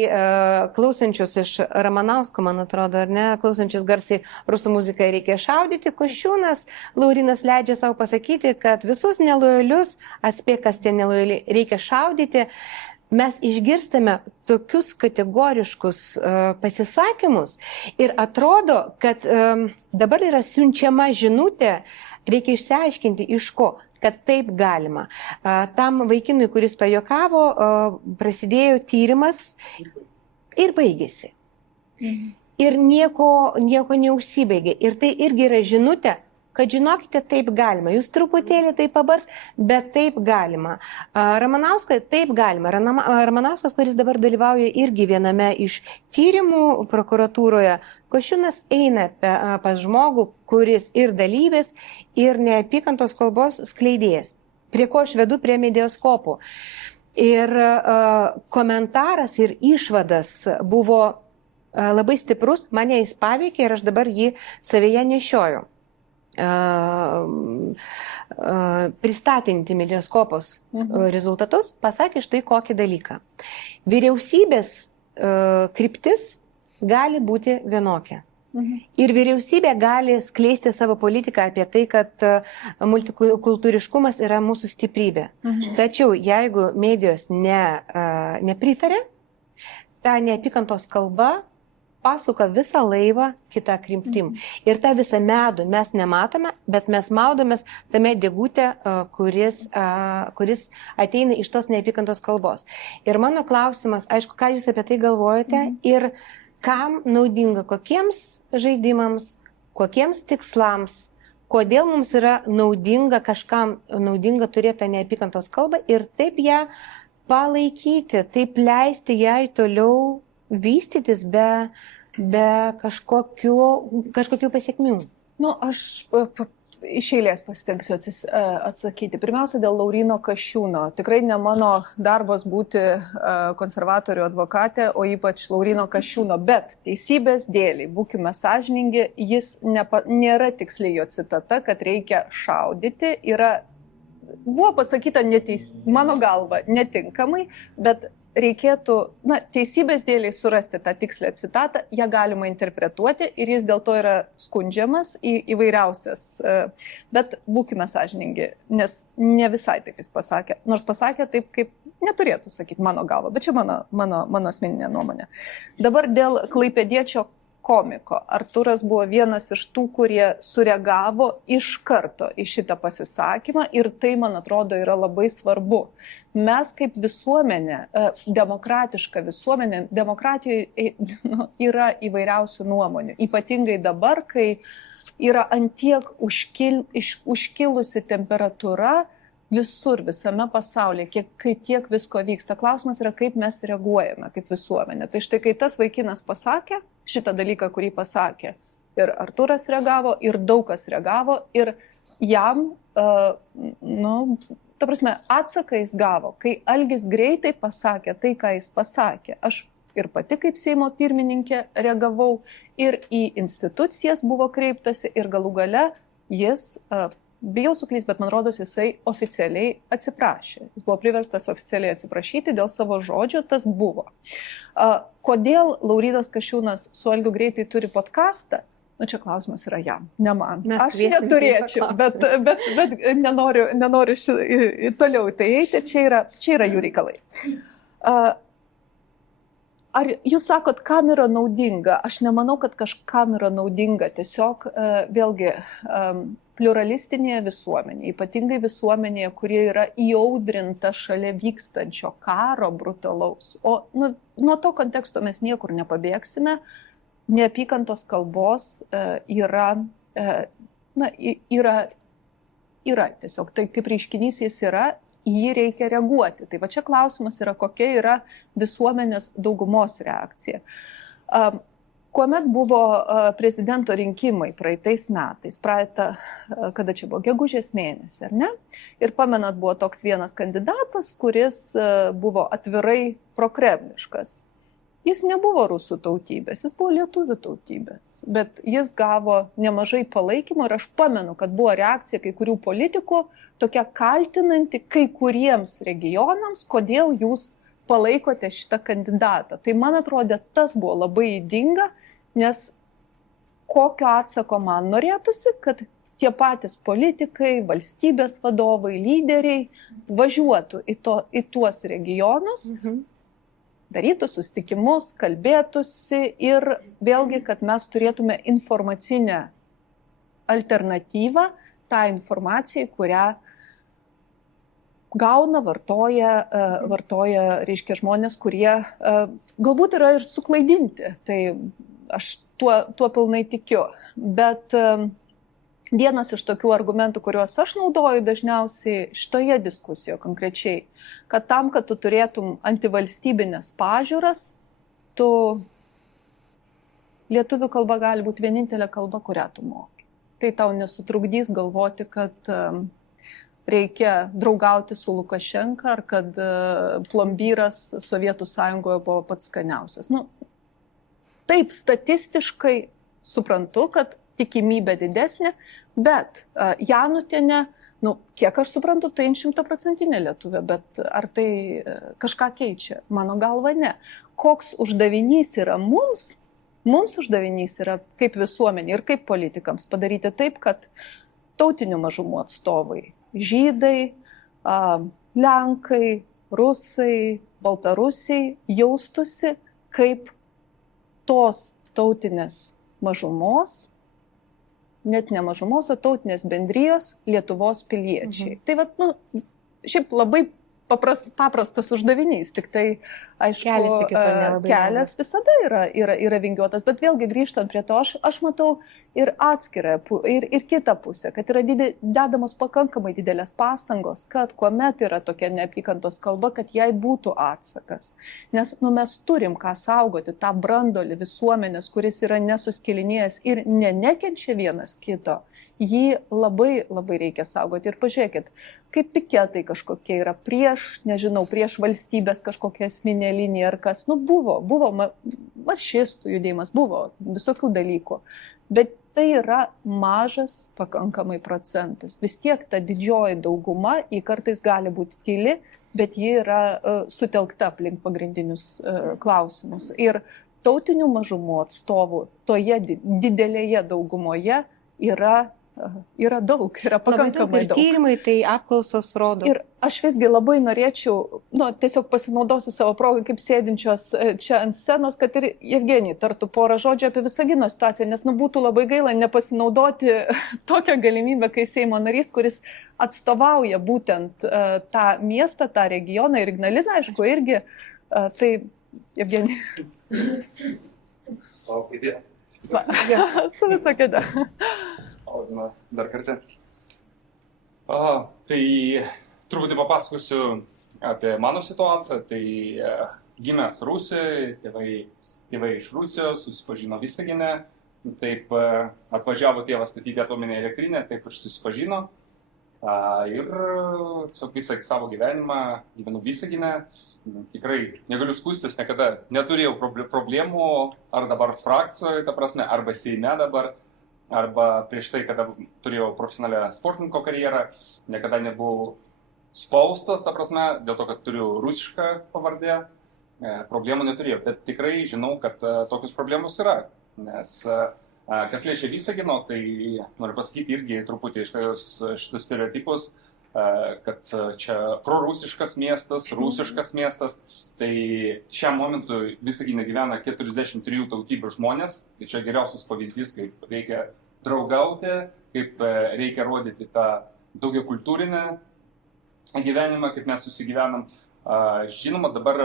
klausančius iš Ramanausko, man atrodo, ar ne, klausančius garsiai rusų muziką reikia šaudyti, Kasčiūnas, Laurynas leidžia savo pasakyti, kad visus nelojalius, atspėk, kas tie nelojali, reikia šaudyti. Mes išgirstame tokius kategoriškus pasisakymus ir atrodo, kad dabar yra siunčiama žinutė, reikia išsiaiškinti iš ko, kad taip galima. Tam vaikinui, kuris pajokavo, prasidėjo tyrimas ir baigėsi. Ir nieko neužsibaigė. Ir tai irgi yra žinutė, kad žinokite, taip galima. Jūs truputėlį tai pabars, bet taip galima. Ramanauskas taip galima. Ramanauskas, kuris dabar dalyvauja irgi viename iš tyrimų prokuratūroje, Kasčiūnas eina pas žmogų, kuris ir dalyvis, ir neapykantos kalbos skleidėjas. Prie ko aš vedu prie Mediaskopų. Ir komentaras ir išvadas buvo labai stiprus, mane jis paveikė ir aš dabar jį savyje nešioju. Pristatinti Mediaskopos rezultatus, pasakė štai kokį dalyką. Vyriausybės kryptis gali būti vienokia. Ir vyriausybė gali skleisti savo politiką apie tai, kad multikultūriškumas yra mūsų stiprybė. Tačiau jeigu medijos nepritarė, ta neapykantos kalba pasuka visą laivą kitą kryptim. Ir tą visą medų mes nematome, bet mes maudomės tame degute, kuris ateina iš tos neapykantos kalbos. Ir mano klausimas, aišku, ką jūs apie tai galvojate ir kam naudinga, kokiems žaidimams, kokiems tikslams, kodėl mums yra naudinga, kažkam naudinga turėti tą neapykantos kalbą ir taip ją palaikyti, taip leisti jai toliau vystytis be kažkokių pasiekmių. Nu, aš iš eilės pasitengsiu atsakyti. Pirmiausia, dėl Lauryno Kasčiūno. Tikrai ne mano darbas būti konservatorių advokatė, o ypač Lauryno Kasčiūno. Bet teisybės dėliai, būkime sąžiningi, jis nėra tiksliai jo citata, kad reikia šaudyti. Buvo pasakyta mano galva netinkamai, bet reikėtų teisybės dėliai surasti tą tikslę citatą, ją galima interpretuoti ir jis dėl to yra skundžiamas į įvairiausias, bet būkime sąžiningi, nes ne visai taip jis pasakė, nors pasakė taip, kaip neturėtų sakyti mano galva, bet čia mano asmeninė nuomonė. Dabar dėl klaipėdiečio komiko. Artūras buvo vienas iš tų, kurie sureagavo iš karto į šitą pasisakymą ir tai, man atrodo, yra labai svarbu. Mes kaip visuomenė, demokratiška visuomenė, demokratijoje yra įvairiausių nuomonių. Ypatingai dabar, kai yra antiek užkilusi temperatūra visur, visame pasaulyje, kai tiek visko vyksta. Klausimas yra, kaip mes reaguojame kaip visuomenė. Tai štai, kai tas vaikinas pasakė šitą dalyką, kurį pasakė, ir Artūras reagavo, ir daug kas reagavo, ir jam, ta prasme, atsaką jis gavo, kai Algis greitai pasakė tai, ką jis pasakė. Aš ir pati kaip Seimo pirmininkė reagavau, ir į institucijas buvo kreiptasi, ir galų gale jis, bijau suklysti, bet man rodos, jisai oficialiai atsiprašė. Jis buvo priverstas oficialiai atsiprašyti dėl savo žodžio, tas buvo. Kodėl Laurynas Kasčiūnas su Algiu greitai turi podcastą? Čia klausimas yra jam, ne man. Aš neturėčiau, bet nenoriu toliau tai eiti, čia yra jų reikalai. Ar jūs sakot, kam yra naudinga? Aš nemanau, kad kažkam yra naudinga. Tiesiog, vėlgi, pluralistinėje visuomenėje, ypatingai visuomenėje, kurie yra įaudrinta šalia vykstančio karo brutalaus. O nuo to konteksto mes niekur nepabėgsime. Neapykantos kalbos yra tiesiog, tai kaip reiškinys jis yra, jį reikia reaguoti. Tai va čia klausimas yra, kokia yra visuomenės daugumos reakcija. Kuomet buvo prezidento rinkimai praeitais metais, kada čia buvo gegužės mėnesį, ar ne? Ir pamenat, buvo toks vienas kandidatas, kuris buvo atvirai prokremliškas. jis nebuvo rusų tautybės, jis buvo lietuvių tautybės, bet jis gavo nemažai palaikymo ir aš pamenu, kad buvo reakcija kai kurių politikų tokia kaltinanti kai kuriems regionams, kodėl jūs palaikote šitą kandidatą. Tai man atrodė, tas buvo labai ydinga, nes kokio atsako man norėtųsi, kad tie patys politikai, valstybės vadovai, lyderiai važiuotų į tuos regionus, darytų susitikimus, kalbėtųsi ir vėlgi, kad mes turėtume informacinę alternatyvą tą informaciją, kurią gauna, vartoja, reiškia, žmonės, kurie galbūt yra ir suklaidinti. Tai aš tuo pilnai tikiu. Bet vienas iš tokių argumentų, kuriuos aš naudoju dažniausiai šitoje diskusijoje konkrečiai, kad tam, kad tu turėtum antivalstybinės pažiūras, lietuvių kalba gali būti vienintelė kalba, kurią tu moki. Tai tau nesutrukdys galvoti, kad reikia draugauti su Lukašenka ar kad plombyras Sovietų Sąjungoje buvo pats skaniausias. Taip, statistiškai suprantu, kad tikimybė didesnė, bet Janutienė, kiek aš suprantu, tai 100% lietuvė, bet ar tai kažką keičia? Mano galva ne. Koks uždavinys yra mums? Mums uždavinys yra kaip visuomenė ir kaip politikams padaryti taip, kad tautinių mažumų atstovai, žydai, lenkai, rusai, baltarusiai jaustusi kaip tos tautinės mažumos, net ne mažumos, o tautinės bendrijos Lietuvos piliečiai. Tai šiaip labai paprastas uždavinys, tik tai, aišku, kelias visada yra vingiuotas, bet vėlgi grįžtant prie to, aš matau ir atskirą, ir kitą pusę, kad yra dedamos pakankamai didelės pastangos, kad kuomet yra tokia neapykantos kalba, kad jai būtų atsakas. Nes mes turim ką saugoti, tą brandolį visuomenės, kuris yra nesuskilinėjęs ir nekenčia vienas kito. Jį labai, labai reikia saugoti. Ir pažiūrėkit, kaip piketai kažkokie yra prieš valstybės kažkokia esminė linija ar kas. Buvo maršistų judėjimas, buvo visokių dalykų. Bet tai yra mažas pakankamai procentas. Vis tiek ta didžioji dauguma, ji kartais gali būti tyli, bet ji yra sutelkta aplink pagrindinius klausimus. Ir tautinių mažumų atstovų toje didelėje daugumoje yra daug, yra pakankamai daug. Ir tyrimai, tai apklausos rodo. Ir aš visgi labai norėčiau, tiesiog pasinaudosiu savo progą, kaip sėdinčios čia ant scenos, kad ir Jevgenijai tartų porą žodžių apie Visagino situaciją, nes būtų labai gaila nepasinaudoti tokią galimybę, kai Seimo narys, kuris atstovauja būtent tą miestą, tą regioną ir Ignaliną, aišku, irgi. Tai, Jevgenijai. Su visa kėda. Dar kartą. Tai truputį papasakosiu apie mano situaciją. Tai gimęs Rusijoje, tėvai iš Rusijos, susipažino Visagine. Taip atvažiavo tėvas statyti atominę elektrinę, taip ir susipažino. Ir visą savo gyvenimą gyvenu Visagine. Tikrai negaliu skųstis, niekada neturėjau problemų, ar dabar frakcijoje, ta prasme, arba Seime dabar. Arba prieš tai, kada turėjau profesionalią sportininko karjerą, niekada nebuvau spaustas, ta prasme, dėl to, kad turiu rusišką pavardę, problemų neturėjau. Bet tikrai žinau, kad tokios problemos yra. Nes kas liečia Visagino, tai noriu pasakyti irgi truputį šitus stereotipus, kad čia prorusiškas miestas, rusiškas miestas. Tai šiam momentui Visagine gyvena 43 tautybių žmonės. Tai čia geriausias pavyzdys, kaip reikia draugauti, kaip reikia rodyti tą daugiakultūrinę gyvenimą, kaip mes susigyvenam. Žinoma, dabar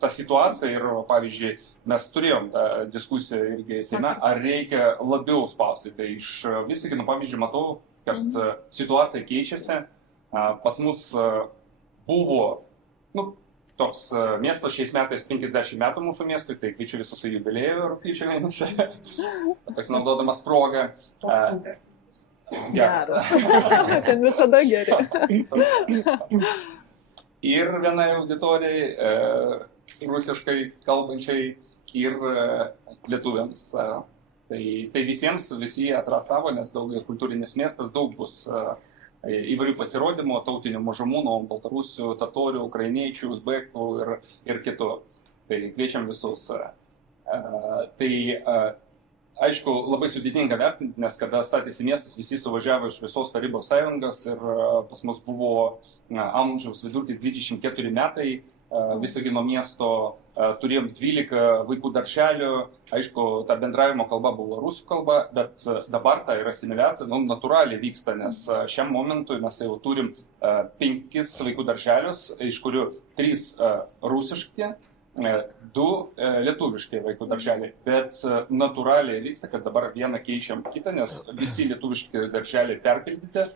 ta situacija ir, pavyzdžiui, mes turėjom tą diskusiją irgi Seime, ar reikia labiau spausti. Tai iš Visagino pavyzdžiui matau, kad situacija keičiasi. Pas mus buvo toks miestas šiais metais 50 metų mūsų miestui, tai kviečiu visus į jubiliejų rugpjūčio mėnesį, pasinaudodamas progą. Geras. Ten visada geri. Ir vienai auditorijai rusiškai kalbančiai ir lietuviams. Tai visiems, visi atras savo, nes kultūrinis miestas, daug bus įvairių pasirodymų, tautinių mažumų, nuo baltarusių, tatorių, ukrainiečių, uzbekų ir kitų. Tai kviečiam visus. Tai aišku, labai sudėtinga vertinti, nes kada statėsi miestas, visi suvažiavo iš visos Tarybų sąjungos ir pas mus buvo amžiaus vidurkis 24 metai, Visagino miesto turėjom 12 vaikų darželių, aišku, ta bendravimo kalba buvo rusų kalba, bet dabar ta yra asimiliacija, natūraliai vyksta, nes šiam momentui mes jau turim 5 vaikų darželius, iš kurių 3 rusiški, 2 lietuviškai vaikų darželiai, bet natūraliai vyksta, kad dabar vieną keičiam kitą, nes visi lietuviški darželiai perpildyti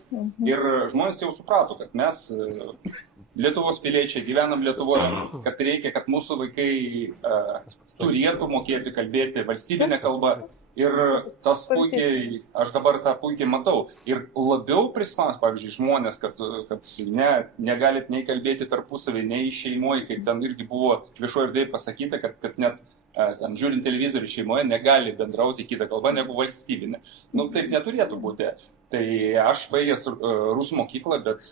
ir žmonės jau suprato, kad mes Lietuvos piliečiai gyvenam Lietuvoje, kad reikia, kad mūsų vaikai turėtų mokėti kalbėti valstybinę kalbą ir tas puikiai, aš dabar tą puikiai matau. Ir labiau prispaus, pavyzdžiui, žmonės, kad negalit nei kalbėti tarpusavį, nei šeimoje, kaip ten irgi buvo viešoje erdvėje pasakyta, kad net ten žiūrint televizorių šeimoje negali bendrauti kitą kalbą negu valstybinę. Taip neturėtų būti. Tai aš baigęs rusų mokyklą, bet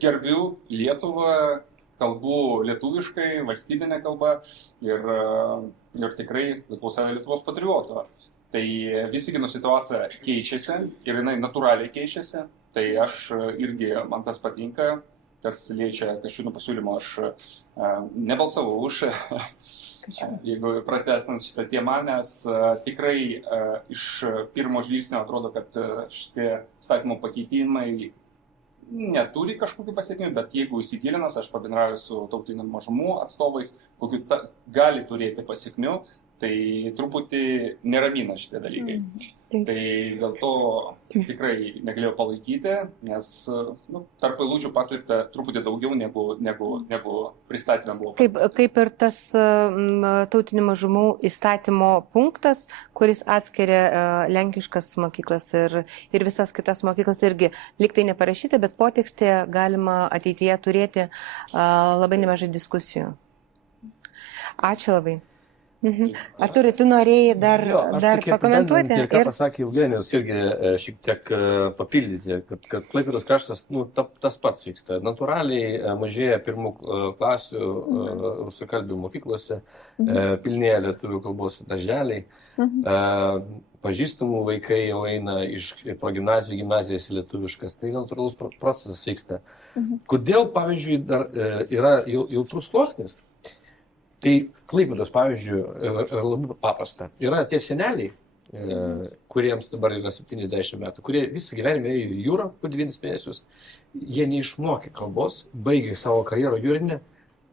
gerbiu Lietuvą, kalbu lietuviškai, valstybinė kalba ir tikrai laikau save Lietuvos patriotu. Tai Visagino situacija keičiasi ir jinai natūraliai keičiasi. Tai aš irgi, man tas patinka, kas liečia Kasčiūno pasiūlymą, aš nebalsavau už, jeigu pratęstant šitą temą, nes tikrai iš pirmo žvilgsnio atrodo, kad šitie statymo pakeitimai neturi kažkokių pasiekmių, bet jeigu įsigilinas, aš pabendrauju su tautinių mažumų atstovais, kokių gali turėti pasiekmių, tai truputį neramina šitie dalykai. Tai dėl to tikrai negalėjau palaikyti, nes tarp eilučių paslėpta truputį daugiau negu pristatymė buvo. Kaip ir tas tautinių mažumų įstatymo punktas, kuris atskiria lenkiškas mokyklas ir visas kitas mokyklas, irgi liktai neparašyta, bet potekstėje galima ateityje turėti labai nemažai diskusijų. Ačiū labai. Artūrai, tu norėjai dar pakomentuoti? Ir ką pasakė Eugenijus, irgi šiek tiek papildyti, kad Klaipėdos kraštas tas pats vyksta. Natūraliai mažėja pirmų klasių rusakalbių mokyklose, pilnėja lietuvių kalbos darželiai, pažįstamų vaikai jau eina iš progimnazijų gimnazijos į lietuviškas, tai natūralus procesas vyksta. Kodėl, pavyzdžiui, dar yra jautrus sluoksnis? Tai Klaipėdos, pavyzdžiui, yra labai paprasta. Yra tie seneliai, kuriems dabar yra 70 metų, kurie visą gyvenimą ėjo į jūrą po 9 mėnesius. Jie neišmokė kalbos, baigė savo karjerą jūrinę,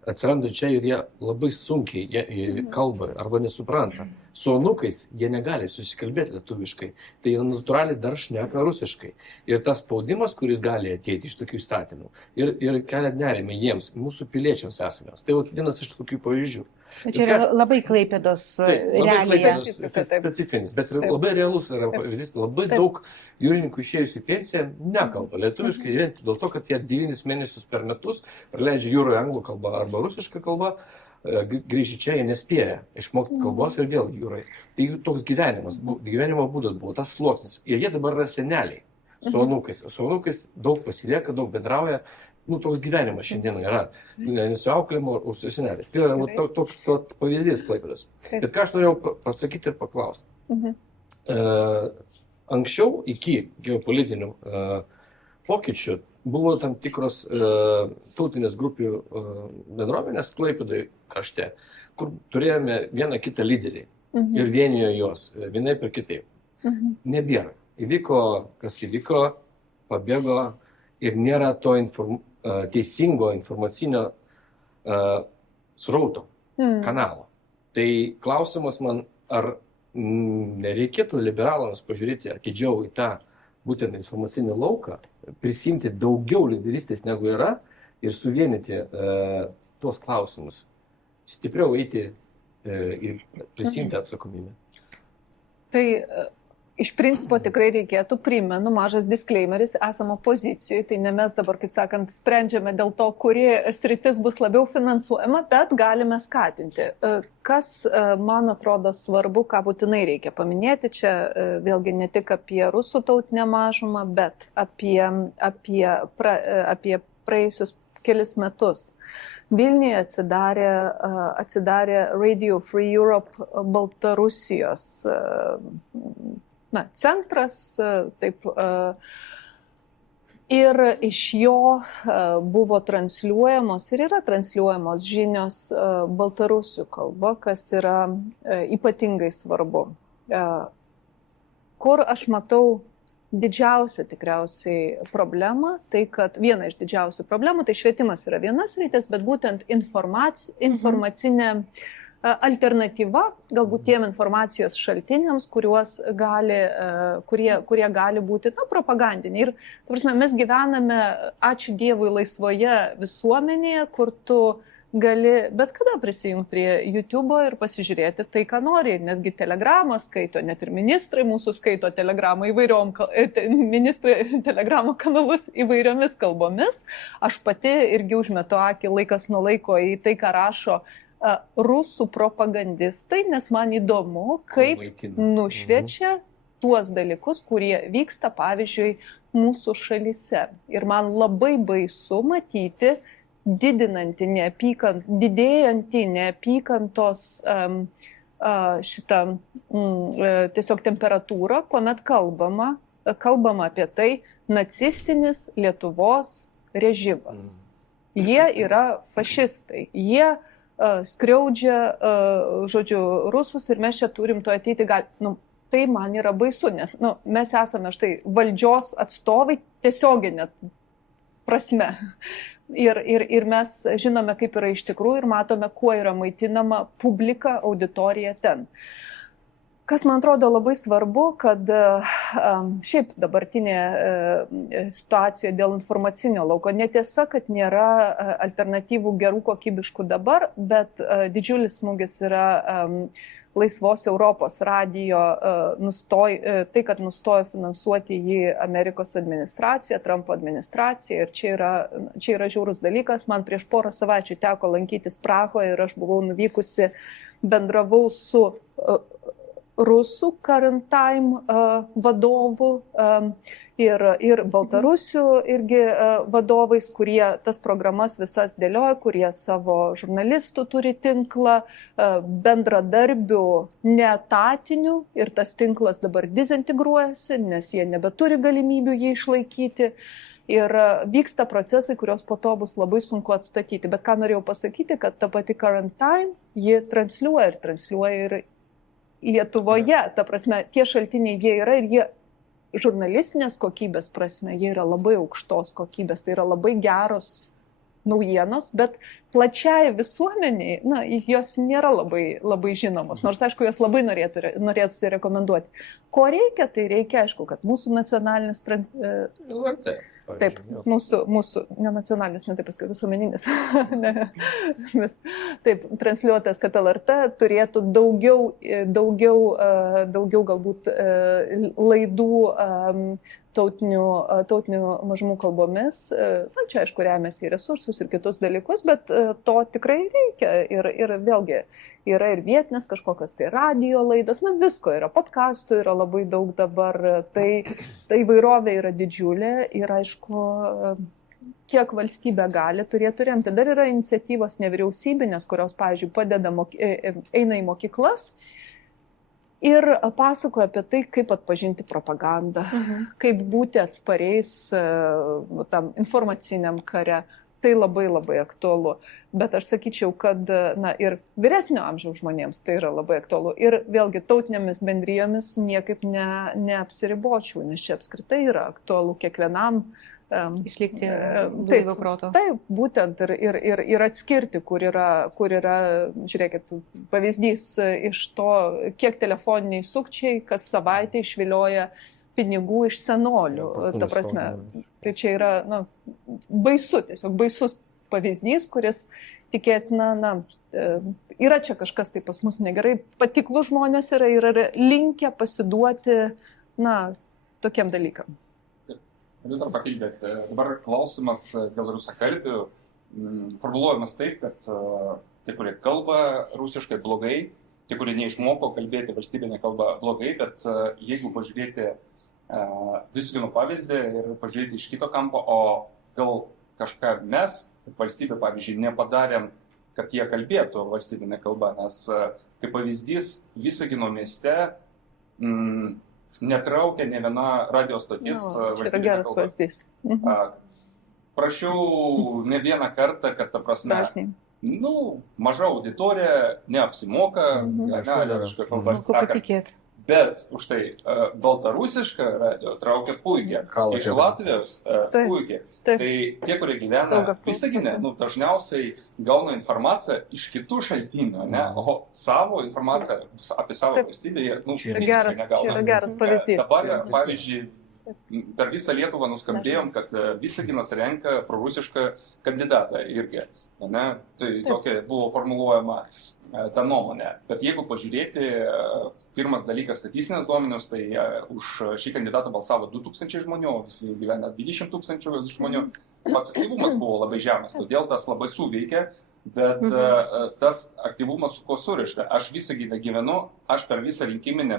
atsiranda čia ir jie labai sunkiai kalba arba nesupranta. Su anūkais jie negali susikalbėti lietuviškai, tai jie natūraliai dar šneka rusiškai. Ir tas spaudimas, kuris gali ateiti iš tokių įstatymų, ir kelia nerimą jiems, mūsų piliečiams esamiems. Tai vienas iš tokių pavyzdžių. Bet čia yra labai Klaipėdos realija. Specifinis, bet labai realus yra pavyzdys. Labai daug jūrininkų išėjusių į pensiją nekalba lietuviškai, vien dėl to, kad jie 9 mėnesius per metus praleidžia jūroje anglų kalbą arba rusišką kalbą. Grįžti čia, jie nespėja išmokti kalbos ir vėl jūrai. Tai jų toks gyvenimo būdas buvo, tas sluoksnis. Ir jie dabar yra seneliai su anūkais. Su anūkais daug pasilieka, daug bendrauja. Toks gyvenimas šiandien yra. Nesuauklėjimo už seneliais. Tai yra toks pavyzdys Klaipėdos. Bet ką aš norėjau pasakyti ir paklausti. Anksčiau, iki geopolitinių pokyčių, buvo tam tikros tautinės grupių bendruomenės Klaipėdoje krašte, kur turėjome vieną kitą lyderį ir vienijo juos, vienaip ir kitaip. Nebėra. Įvyko, kas įvyko, pabėgo ir nėra to teisingo informacinio srauto, kanalo. Tai klausimas man, ar nereikėtų liberalams pažiūrėti atidžiau į tą būtent informacinį lauką, prisimti daugiau lyderystės negu yra ir suvienyti tuos klausimus. Stipriau eiti ir prisimti atsakomybę. Tai Iš principo tikrai reikėtų, primenu, mažas disclaimeris, esame opozicijoje, tai ne mes dabar, kaip sakant, sprendžiame dėl to, kuri sritis bus labiau finansuojama, bet galime skatinti. Kas, man atrodo, svarbu, ką būtinai reikia paminėti, čia vėlgi ne tik apie rusų tautinę mažumą, bet apie praėjusius kelis metus. Vilniuje atsidarė Radio Free Europe Baltarusijos centras, taip, ir iš jo buvo transliuojamos ir yra transliuojamos žinios baltarusių kalba, kas yra ypatingai svarbu. Kur aš matau didžiausia tikriausiai problema, tai kad viena iš didžiausių problemų, tai švietimas yra vienas sritis, bet būtent informacinė alternatyva galbūt tiem informacijos šaltiniams, kurie gali būti propagandiniai. Ir, ta prasme, mes gyvename, ačiū Dievui, laisvoje visuomenėje, kur tu gali bet kada prisijungti prie YouTube'o ir pasižiūrėti tai, ką nori. Netgi telegramą skaito, net ir ministrai mūsų skaito telegramą ministrai telegramų kanalus įvairiomis kalbomis. Aš pati irgi užmetu akį laikas nuo laiko į tai, ką rašo rusų propagandistai, nes man įdomu, kaip nušviečia tuos dalykus, kurie vyksta, pavyzdžiui, mūsų šalyse. Ir man labai baisu matyti didėjantį neapykantos tiesiog temperatūrą, kuomet kalbama apie tai nacistinis Lietuvos režimas. Jie yra fašistai, jie skriaudžia, žodžiu, rusus ir mes čia turim to ateiti. Tai man yra baisu, nes mes esame štai valdžios atstovai tiesioginė prasme. Ir mes žinome, kaip yra iš tikrųjų ir matome, kuo yra maitinama publika, auditorija ten. Kas man atrodo labai svarbu, kad šiaip dabartinė situacija dėl informacinio lauko, netiesa, kad nėra alternatyvų gerų kokybiškų dabar, bet didžiulis smūgis yra laisvos Europos radijo, tai, kad nustojo finansuoti jį Amerikos administracija, Trumpo administracija, ir čia yra žiaurus dalykas. Man prieš porą savaičių teko lankytis Prahoje ir aš buvau nuvykusi, bendravau su rusų Current Time vadovų ir baltarusių irgi vadovais, kurie tas programas visas dėlioja, kurie savo žurnalistų turi tinklą, bendradarbių neetatinių, ir tas tinklas dabar dezintegruojasi, nes jie nebeturi galimybių jį išlaikyti. Ir vyksta procesai, kurios po to bus labai sunku atstatyti. Bet ką norėjau pasakyti, kad ta pati Current Time, ji transliuoja ir Lietuvoje, ta prasme, tie šaltiniai jie yra ir jie žurnalistinės kokybės prasme, jie yra labai aukštos kokybės, tai yra labai geros naujienos, bet plačiai visuomeniai, jos nėra labai žinomos, nors, aišku, jos labai norėtųsi rekomenduoti. Ko reikia, tai reikia, aišku, kad mūsų nacionalinis taip, mūsų, ne nacionalinis, ne taip paskui, visuomeninis, taip, transliuotas, kad LRT turėtų daugiau galbūt laidų tautinių mažumų kalbomis. Čia, aišku, remiasi į resursus ir kitus dalykus, bet to tikrai reikia. Ir vėlgi, yra ir vietinės kažkokios tai radijo laidos, visko yra, podcastų yra labai daug dabar, tai įvairovė yra didžiulė ir, aišku, kiek valstybė gali, turėtų remti. Dar yra iniciatyvos nevyriausybinės, kurios, pavyzdžiui, eina į mokyklas ir pasakoja apie tai, kaip atpažinti propagandą, kaip būti atspariais tam informaciniam kare. Tai labai labai aktualu. Bet aš sakyčiau, kad ir vyresnio amžiaus žmonėms tai yra labai aktualu. Ir vėlgi tautinėmis bendrijomis niekaip neapsiribočiau, nes čia apskritai yra aktualu kiekvienam išlikti blaivo proto. Taip, būtent ir atskirti, kur yra, žiūrėkit, pavyzdys iš to, kiek telefoniniai sukčiai kas savaitę išvilioja pinigų iš senolių. Ta prasme, tai čia yra baisu, tiesiog baisus pavyzdys, kuris tikėtina, yra čia kažkas tai pas mus negerai, patiklų žmonės yra linkę pasiduoti tokiem dalykam. Galiu dar papildyti. Dabar klausimas dėl rusakalbių. Formuluojamas taip, kad tie, kurie kalba rusiškai blogai, tie, kurie neišmoko kalbėti valstybinę kalbą blogai, bet jeigu pažiūrėti Visagino pavyzdį ir pažiūrėti iš kito kampo, o gal kažką mes, valstybė, pavyzdžiui, nepadarėm, kad jie kalbėtų valstybinę kalbą, nes kaip pavyzdys Visagino mieste netraukia ne viena radio stotis valstybinė kalba. Prašiau ne vieną kartą, kad ta prasme, maža auditorija neapsimoka, lietuviška kalba sakant. Bet už tai baltarusiška radio traukia puikiai, iš Latvijos puikiai. Tai tie, kurie gyvena Visagine, dažniausiai gauna informaciją iš kitų šaltinių, o savo informaciją apie savo valstybę jie negauna. Čia yra geras pavyzdys. Dabar, pavyzdžiui, per visą Lietuvą nuskambėjom, kad Visaginas renka prorusišką kandidatą irgi. Tai tokia buvo formuluojama ta nuomonė. Bet jeigu pažiūrėti, pirmas dalykas statistinės duomenys, tai už šį kandidatą balsavo 2000 žmonių, visi gyvena 20 000 žmonių. Pats aktyvumas buvo labai žemas, todėl tas labai suveikė. Bet tas aktyvumas su kuo surišta. Aš Visagine gyvenu, aš per visą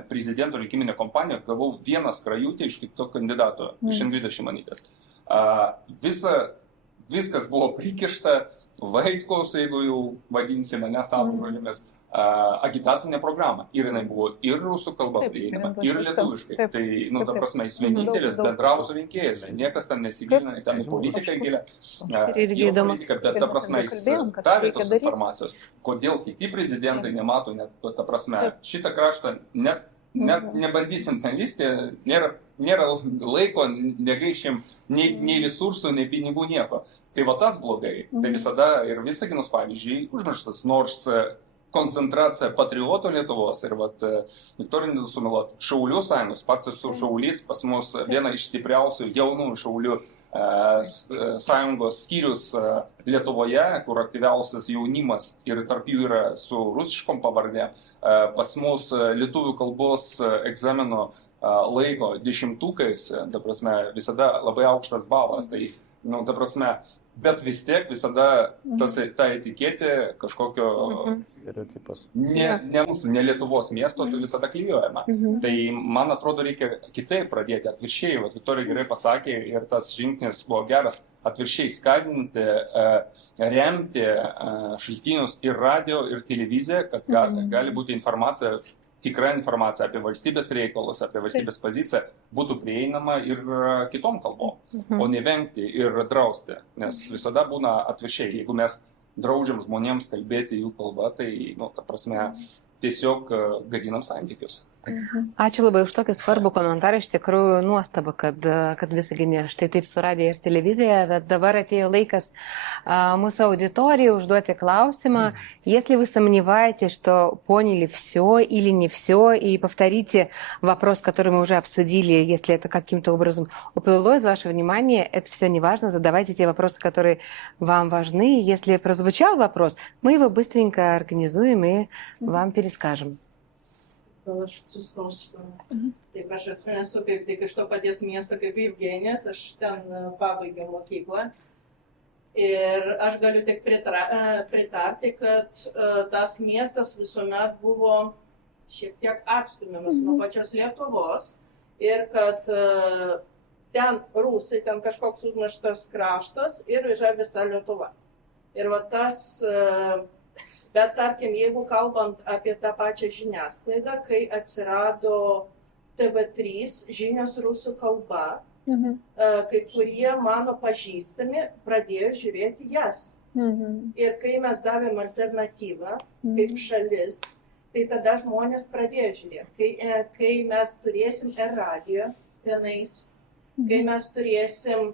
prezidento rinkiminę kompaniją gavau vieną skrajutę iš kito kandidato, iš Ingridos Šimonytės. Viskas buvo prikišta Vaitkaus, jeigu jau vadinsime savo žodžimis, agitacinė programa. Ir jinai buvo ir rusų kalba prieinama, ir lietuviškai. Tai, ta prasme, jis vienintelis bendravo su rinkėjais. Niekas ten nesigilina į politiką gilę. Bet, ta prasme, jis davė tos informacijos. Kodėl kiti prezidentai nemato, net, ta prasme, šitą kraštą net nebandysim ten lysti, nėra laiko, negaišim nei resursų, nei pinigų, nieko. Tai va tas blogai. Tai visada ir Visaginos pavyzdžiui užmirštas, nors koncentracija patriotų Lietuvos ir Viktorinė sumeluot Šaulių sąjungos, pats esu šaulys, pas mus viena iš stipriausių jaunų šaulių sąjungos skyrius Lietuvoje, kur aktyviausias jaunimas ir tarp jų yra su rusiškom pavardėm. Pas mus lietuvių kalbos egzamino laiko 10-ukais, ta prasme, visada labai aukštas balas. Tai, ta prasme, bet vis tiek visada ta etiketė kažkokio ne Lietuvos miesto tai visada klijuojama. Tai man atrodo reikia kitaip pradėti, atvirkščiai, Viktorija gerai pasakė ir tas žingsnis buvo geras, atvirkščiai skatinti, remti šaltinius ir radio, ir televiziją, kad gali būti informacija, tikra informacija apie valstybės reikalus, apie valstybės poziciją būtų prieinama ir kitom kalbom, o ne vengti ir drausti. Nes visada būna atvirkščiai, jeigu mes draudžiam žmonėms kalbėti jų kalbą, tai, ta prasme, tiesiog gadinam santykius. Ačiū labai už tokį svarbų komentarą, iš tikrųjų nuostaba, kad Visagine štai taip su radija ir televizija, bet dabar atėjo laikас mūsу аудитории užduoti klausimą. Если вы сомневаетесь, что поняли все или не все, и повторите вопрос, который мы уже обсудили, если это каким-то образом уплыло из вашего внимания, это все не важно, задавайте те вопросы, которые вам важны. Если прозвучал вопрос, мы его быстренько организуем и вам перескажем. Gal aš sustosiu. Taip, aš esu kaip tik iš to paties miesto kaip Evgenijas, aš ten pabaigiau mokyklą. Ir aš galiu tik pritarti, kad tas miestas visuomet buvo šiek tiek atstumiamas nuo pačios Lietuvos ir kad ten rusai, ten kažkoks užmirštas kraštas ir yra visa Lietuva. Ir va tas... Bet tarkim, jeigu kalbant apie tą pačią žiniasklaidą, kai atsirado TV3 žinios rusų kalba, kai kurie mano pažįstami pradėjo žiūrėti jas. Ir kai mes davėm alternatyvą kaip šalis, tai tada žmonės pradėjo žiūrėti. Kai mes turėsim radiją tenais, kai mes turėsim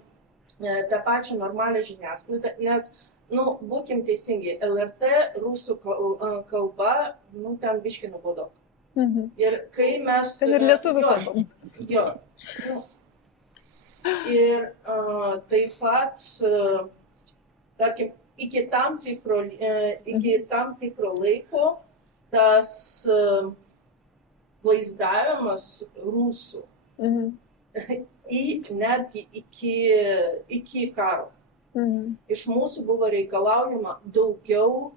tą pačią normalią žiniasklaidą, nes būkim teisingi, LRT rusų kalba, ten biški nubodo. Ir kai mes... Ten ir lietuvių kalba. Jo. Ir taip pat, tarkim, iki tam tikro laiko tas vaizdavimas rusų netgi iki karo. Iš mūsų buvo reikalaujama daugiau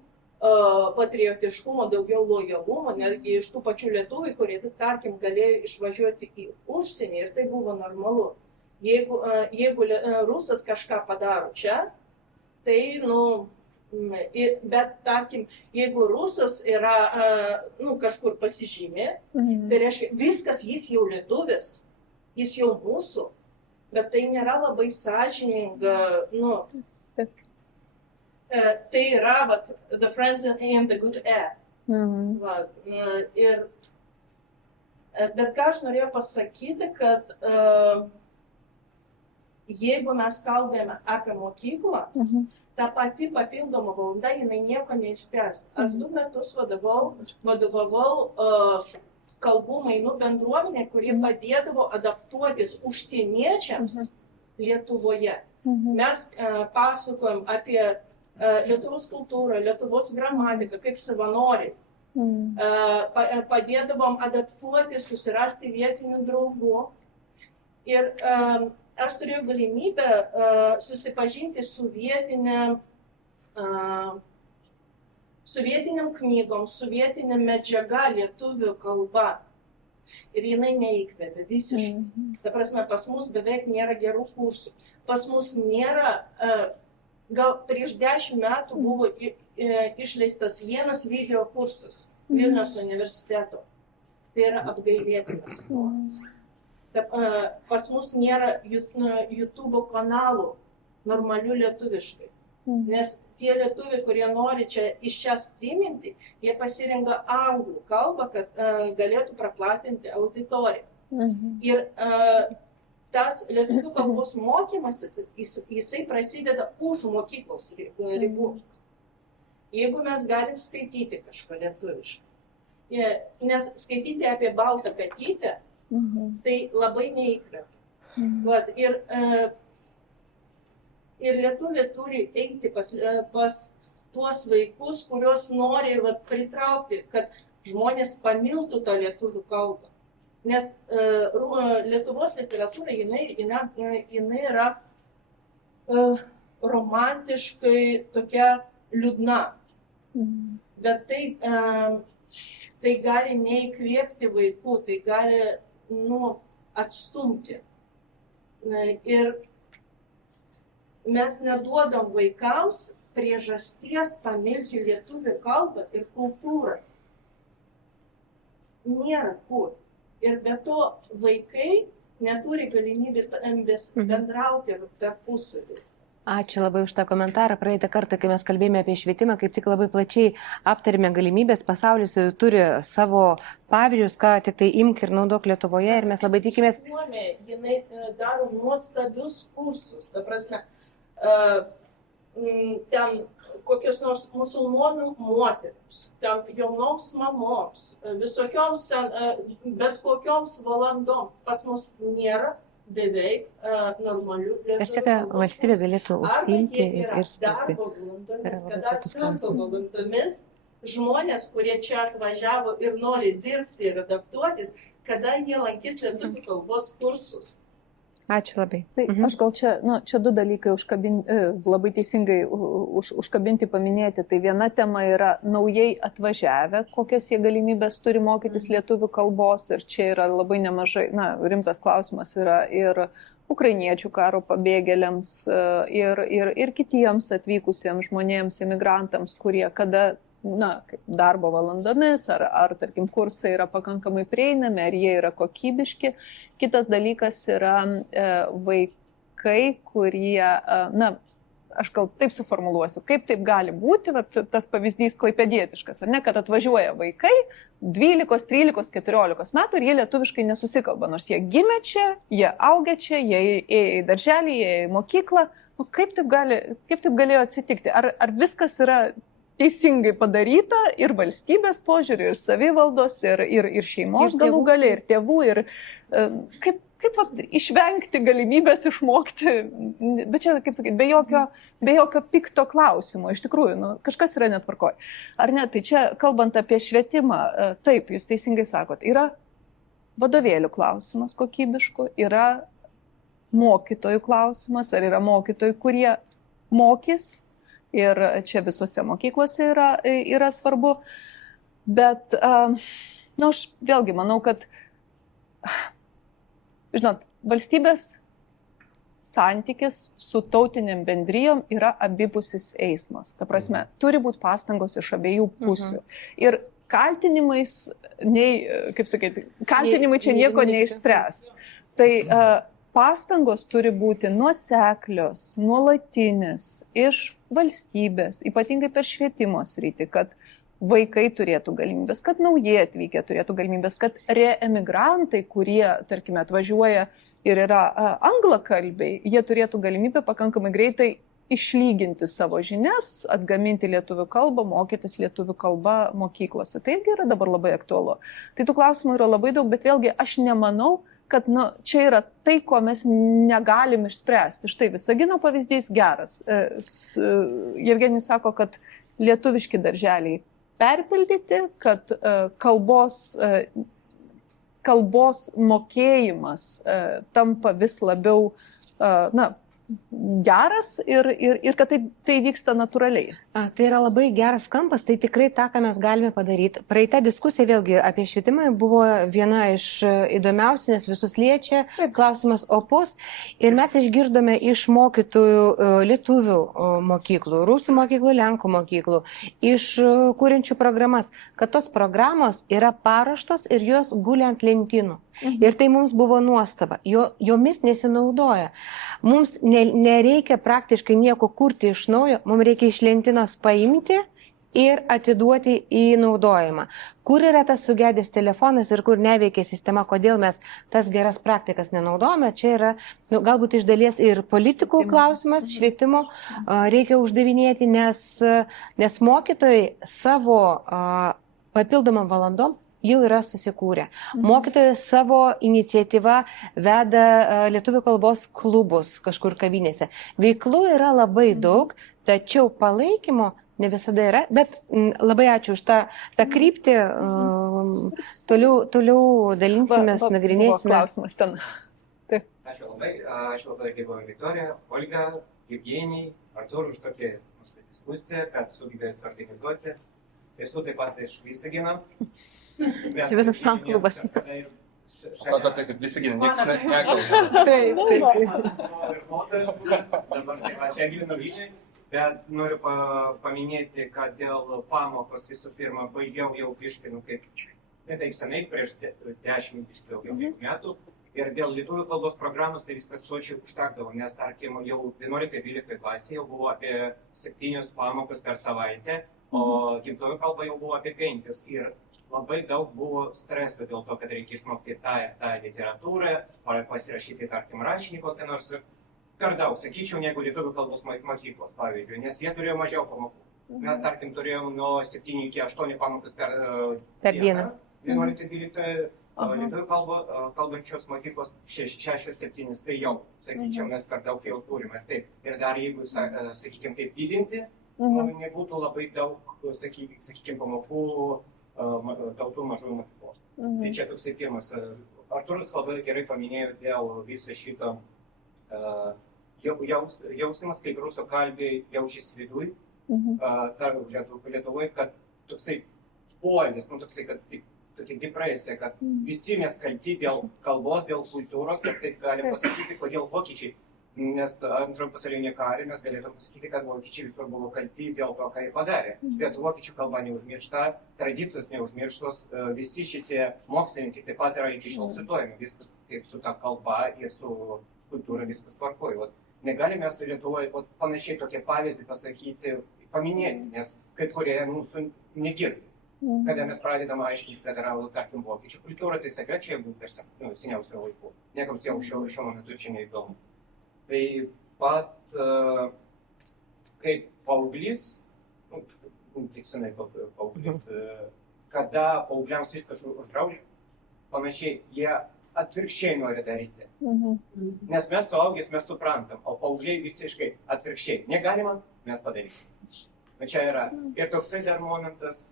patriotiškumo, daugiau lojalumo, netgi iš tų pačių lietuvių, kurie, tarkim, galėjo išvažiuoti į užsienį ir tai buvo normalu. Jeigu rusas kažką padaro čia, tai, bet, tarkim, jeigu rusas yra, kažkur pasižymė, tai reiškia, viskas jis jau lietuvis, jis jau mūsų, bet tai nėra labai sąžininga, tai yra, the friends and the good air. Bet ką aš norėjau pasakyti, kad jeigu mes kalbėjome apie mokyklą, ta pati papildoma valanda, jinai nieko neišspręs. Aš 2 metus vadovavau kalbų mainų bendruomenė, kurie padėdavo adaptuotis užsieniečiams Lietuvoje. Mes pasakojom apie Lietuvos kultūrą, Lietuvos gramatiką, kaip savanoriai. Padėdavom adaptuoti, susirasti vietinių draugų. Ir aš turėjau galimybę susipažinti su vietiniam knygom, su vietinė medžiaga lietuvių kalba. Ir jinai neįkvėpė visiškai. Ta prasme, pas mus beveik nėra gerų kursų. Pas mus nėra, gal prieš 10 metų buvo išleistas vienas video kursas Vilniaus universiteto. Tai yra apgailėtina situacija. Pas mus nėra YouTube kanalų normalių lietuviškai. Nes tie lietuviai, kurie nori iš čia streaminti, jie pasirenka anglų kalbą, kad galėtų praplatinti auditoriją. Ir tas lietuvių kalbos mokymasis, jisai prasideda už mokyklos ribų. Jeigu mes galim skaityti kažką lietuviškai, nes skaityti apie baltą katytę, tai labai neįkvepia. Ir lietuviai turi eiti pas tuos vaikus, kuriuos nori pritraukti, kad žmonės pamiltų tą lietuvių kalbą. Nes Lietuvos literatūra, jinai yra romantiškai tokia liūdna. Bet tai gali neįkvėpti vaikų, tai gali atstumti. Ir mes neduodam vaikams priežasties pamilti lietuvių kalbą ir kultūrą. Nėra kur. Ir be to vaikai neturi galimybės bendrauti tarpusavį. Ačiū labai už tą komentarą. Praeitą kartą, kai mes kalbėjome apie švietimą, kaip tik labai plačiai aptarėme galimybės. Pasaulis turi savo pavyzdžius, ką tik tai imk ir naudok Lietuvoje ir mes labai tikimės. Suomija, jinai daro nuostabius kursus. Ta prasme, ten kokios nors musulmonų moterims, ten jaunoms mamoms, visokioms, bet kokioms valandoms. Pas mus nėra beveik normalių lietuvių. Aš čia, kad valstybė galėtų užsiimti ir skirti. Darbo valandomis žmonės, kurie čia atvažiavo ir nori dirbti ir adaptuotis, kada jie lankys lietuvių kalbos kursus. Ačiū labai. Tai aš gal čia 2 dalykai labai teisingai užkabinti, paminėti. Tai viena tema yra naujai atvažiavę, kokias jie galimybės turi mokytis lietuvių kalbos. Ir čia yra labai nemažai, rimtas klausimas yra ir ukrainiečių karo pabėgėliams, ir kitiems atvykusiems žmonėms, emigrantams, kurie kada kaip darbo valandomis, ar tarkim, kursai yra pakankamai prieinami, ar jie yra kokybiški. Kitas dalykas yra vaikai, kurie, aš gal taip suformuluosiu, kaip taip gali būti, tas pavyzdys klaipėdietiškas, ar ne, kad atvažiuoja vaikai 12, 13, 14 metų ir jie lietuviškai nesusikalba, nors jie gimė čia, jie augia čia, jie ėjo į darželį, jie ėjo į mokyklą. Kaip taip galėjo atsitikti? Ar viskas yra teisingai padaryta ir valstybės požiūrį, ir savivaldos, ir šeimos galų gale, ir tėvų, ir kaip išvengti galimybės išmokti, bet čia, kaip sakyti, be jokio pikto klausimo, iš tikrųjų, kažkas yra netvarkoj. Ar ne, tai čia, kalbant apie švietimą, taip, jūs teisingai sakot, yra vadovėlių klausimas kokybiškų, yra mokytojų klausimas, ar yra mokytojų, kurie mokys, ir čia visose mokyklose yra svarbu, bet aš vėlgi manau, kad, žinot, valstybės santykis su tautiniam bendrijom yra abipusis eismas. Ta prasme, turi būti pastangos iš abiejų pusių. Ir kaltinimais, kaltinimai čia nieko neišspręs. Tai pastangos turi būti nuoseklios, nuolatinės iš valstybės, ypatingai per švietimo sritį, kad vaikai turėtų galimybės, kad naujai atvykę turėtų galimybės, kad reemigrantai, kurie, tarkime, atvažiuoja ir yra anglakalbiai, jie turėtų galimybę pakankamai greitai išlyginti savo žinias, atgaminti lietuvių kalbą, mokytis lietuvių kalbą mokyklose. Tai irgi yra dabar labai aktualu. Tai tų klausimų yra labai daug, bet vėlgi aš nemanau, kad čia yra tai, ko mes negalim išspręsti. Štai Visagino pavyzdys geras. Jevgenijus sako, kad lietuviški darželiai perpildyti, kad kalbos mokėjimas tampa vis labiau geras ir kad tai vyksta natūraliai. Tai yra labai geras kampas, tai tikrai tą, ką mes galime padaryti. Praeita diskusija vėlgi apie švietimą buvo viena iš įdomiausių, nes visus liečia, klausimas opus. Ir mes išgirdome iš mokytojų lietuvių mokyklų, rusų mokyklų, lenkų mokyklų, iš kūrenčių programas, kad tos programos yra paruoštos ir jos guli ant lentynų. Ir tai mums buvo nuostaba. Jomis nesinaudoja. Mums nereikia praktiškai nieko kurti iš naujo, mums reikia iš lentynos paimti ir atiduoti į naudojimą. Kur yra tas sugedęs telefonas ir kur neveikia sistema, kodėl mes tas geras praktikas nenaudojame, čia yra galbūt iš dalies ir politikų klausimas, švietimo reikia uždavinėti, nes mokytojai savo papildomam valandom jau yra susikūrę. Mokytojai savo iniciatyvą veda lietuvių kalbos klubus kažkur kavinėse. Veiklų yra labai daug, tačiau palaikymo ne visada yra, bet labai ačiū už tą kryptį. Toliau dalinsimės, nagrinėsime. Klausimas ten. Ačiū labai, kaip buvo Viktorija, Olga, Evgenijai, Artūrui už tokią diskusiją, kad sugebėjo suorganizuoti. Esu taip pat iš Visagino. Čia visas fan klubas. Sako tai, kad Visagine niekas nekalba. Ir motojas būdas, dabar čia gyvenu Vyžiai, bet noriu paminėti, kad dėl pamokos visų pirma baigiau jau biškį, kaip ne taip senai, prieš 10 metų. Ir dėl lietuvių kalbos programos tai viskas sočiai užtekdavo, nes tarkim jau 11-12 klasėje jau buvo apie 7 pamokas per savaitę, o gimtojo kalba jau buvo apie 5. Ir labai daug buvo streso dėl to, kad reikia išmokti tą ir tą literatūrą, ar pasirašyti, tarkim, rašinį kokią nors. Per daug, sakyčiau, negu lietuvių kalbos mokyklos, pavyzdžiui, nes jie turėjo mažiau pamokų. Mes, tarkim, turėjom nuo 7 iki 8 pamokas per dieną. 11-12 lietuvių kalbančios mokyklos 6-7, tai jau, sakyčiau, mes per daug jau turime. Ir dar jeigu, sakykime, taip didinti, nebūtų labai daug, sakykime, pamokų tautų mažųjų mokyklos. Tai čia toksai pirmas. Artūras labai gerai paminėjo dėl viso šito jausmas, kaip rusų kalbiai jaučiasi viduj, Lietuvoje, kad toksai poelgis, toksai, kad tokia depresija, kad visi mes kalti dėl kalbos, dėl kultūros, kad taip galim pasakyti, kodėl vokiečiai. Nes antrojo pasaulinio karo mes galėtume pasakyti, kad vokiečiai visur buvo kalti dėl to, ką jie padarė. Bet vokiečių kalba neužmiršta, tradicijos neužmirštos, visi šitie mokslininkai taip pat yra iki šiol cituojami. Viskas kaip su ta kalba ir su kultūra viskas tvarkoja. Negalime mes Lietuvoje panašiai tokie pavyzdį pasakyti, paminėti, nes kai kurie mūsų negirdi. Kada mes pradedame aiškinti, kad yra, tarkim, vokiečių kultūra, tai sakė, čia buvo per seniausio laikų. Niekams jau šiuo metu čia neįdomu. Taip pat, kaip paauglys, tik senai paauglys, kada paaugliams viskas uždraudžia, panašiai, jie atvirkščiai nori daryti. Nes mes suaugęs, mes suprantam, o paaugliai visiškai atvirkščiai. Negalima, mes padarysim. Čia yra. Ir toksai dar momentas,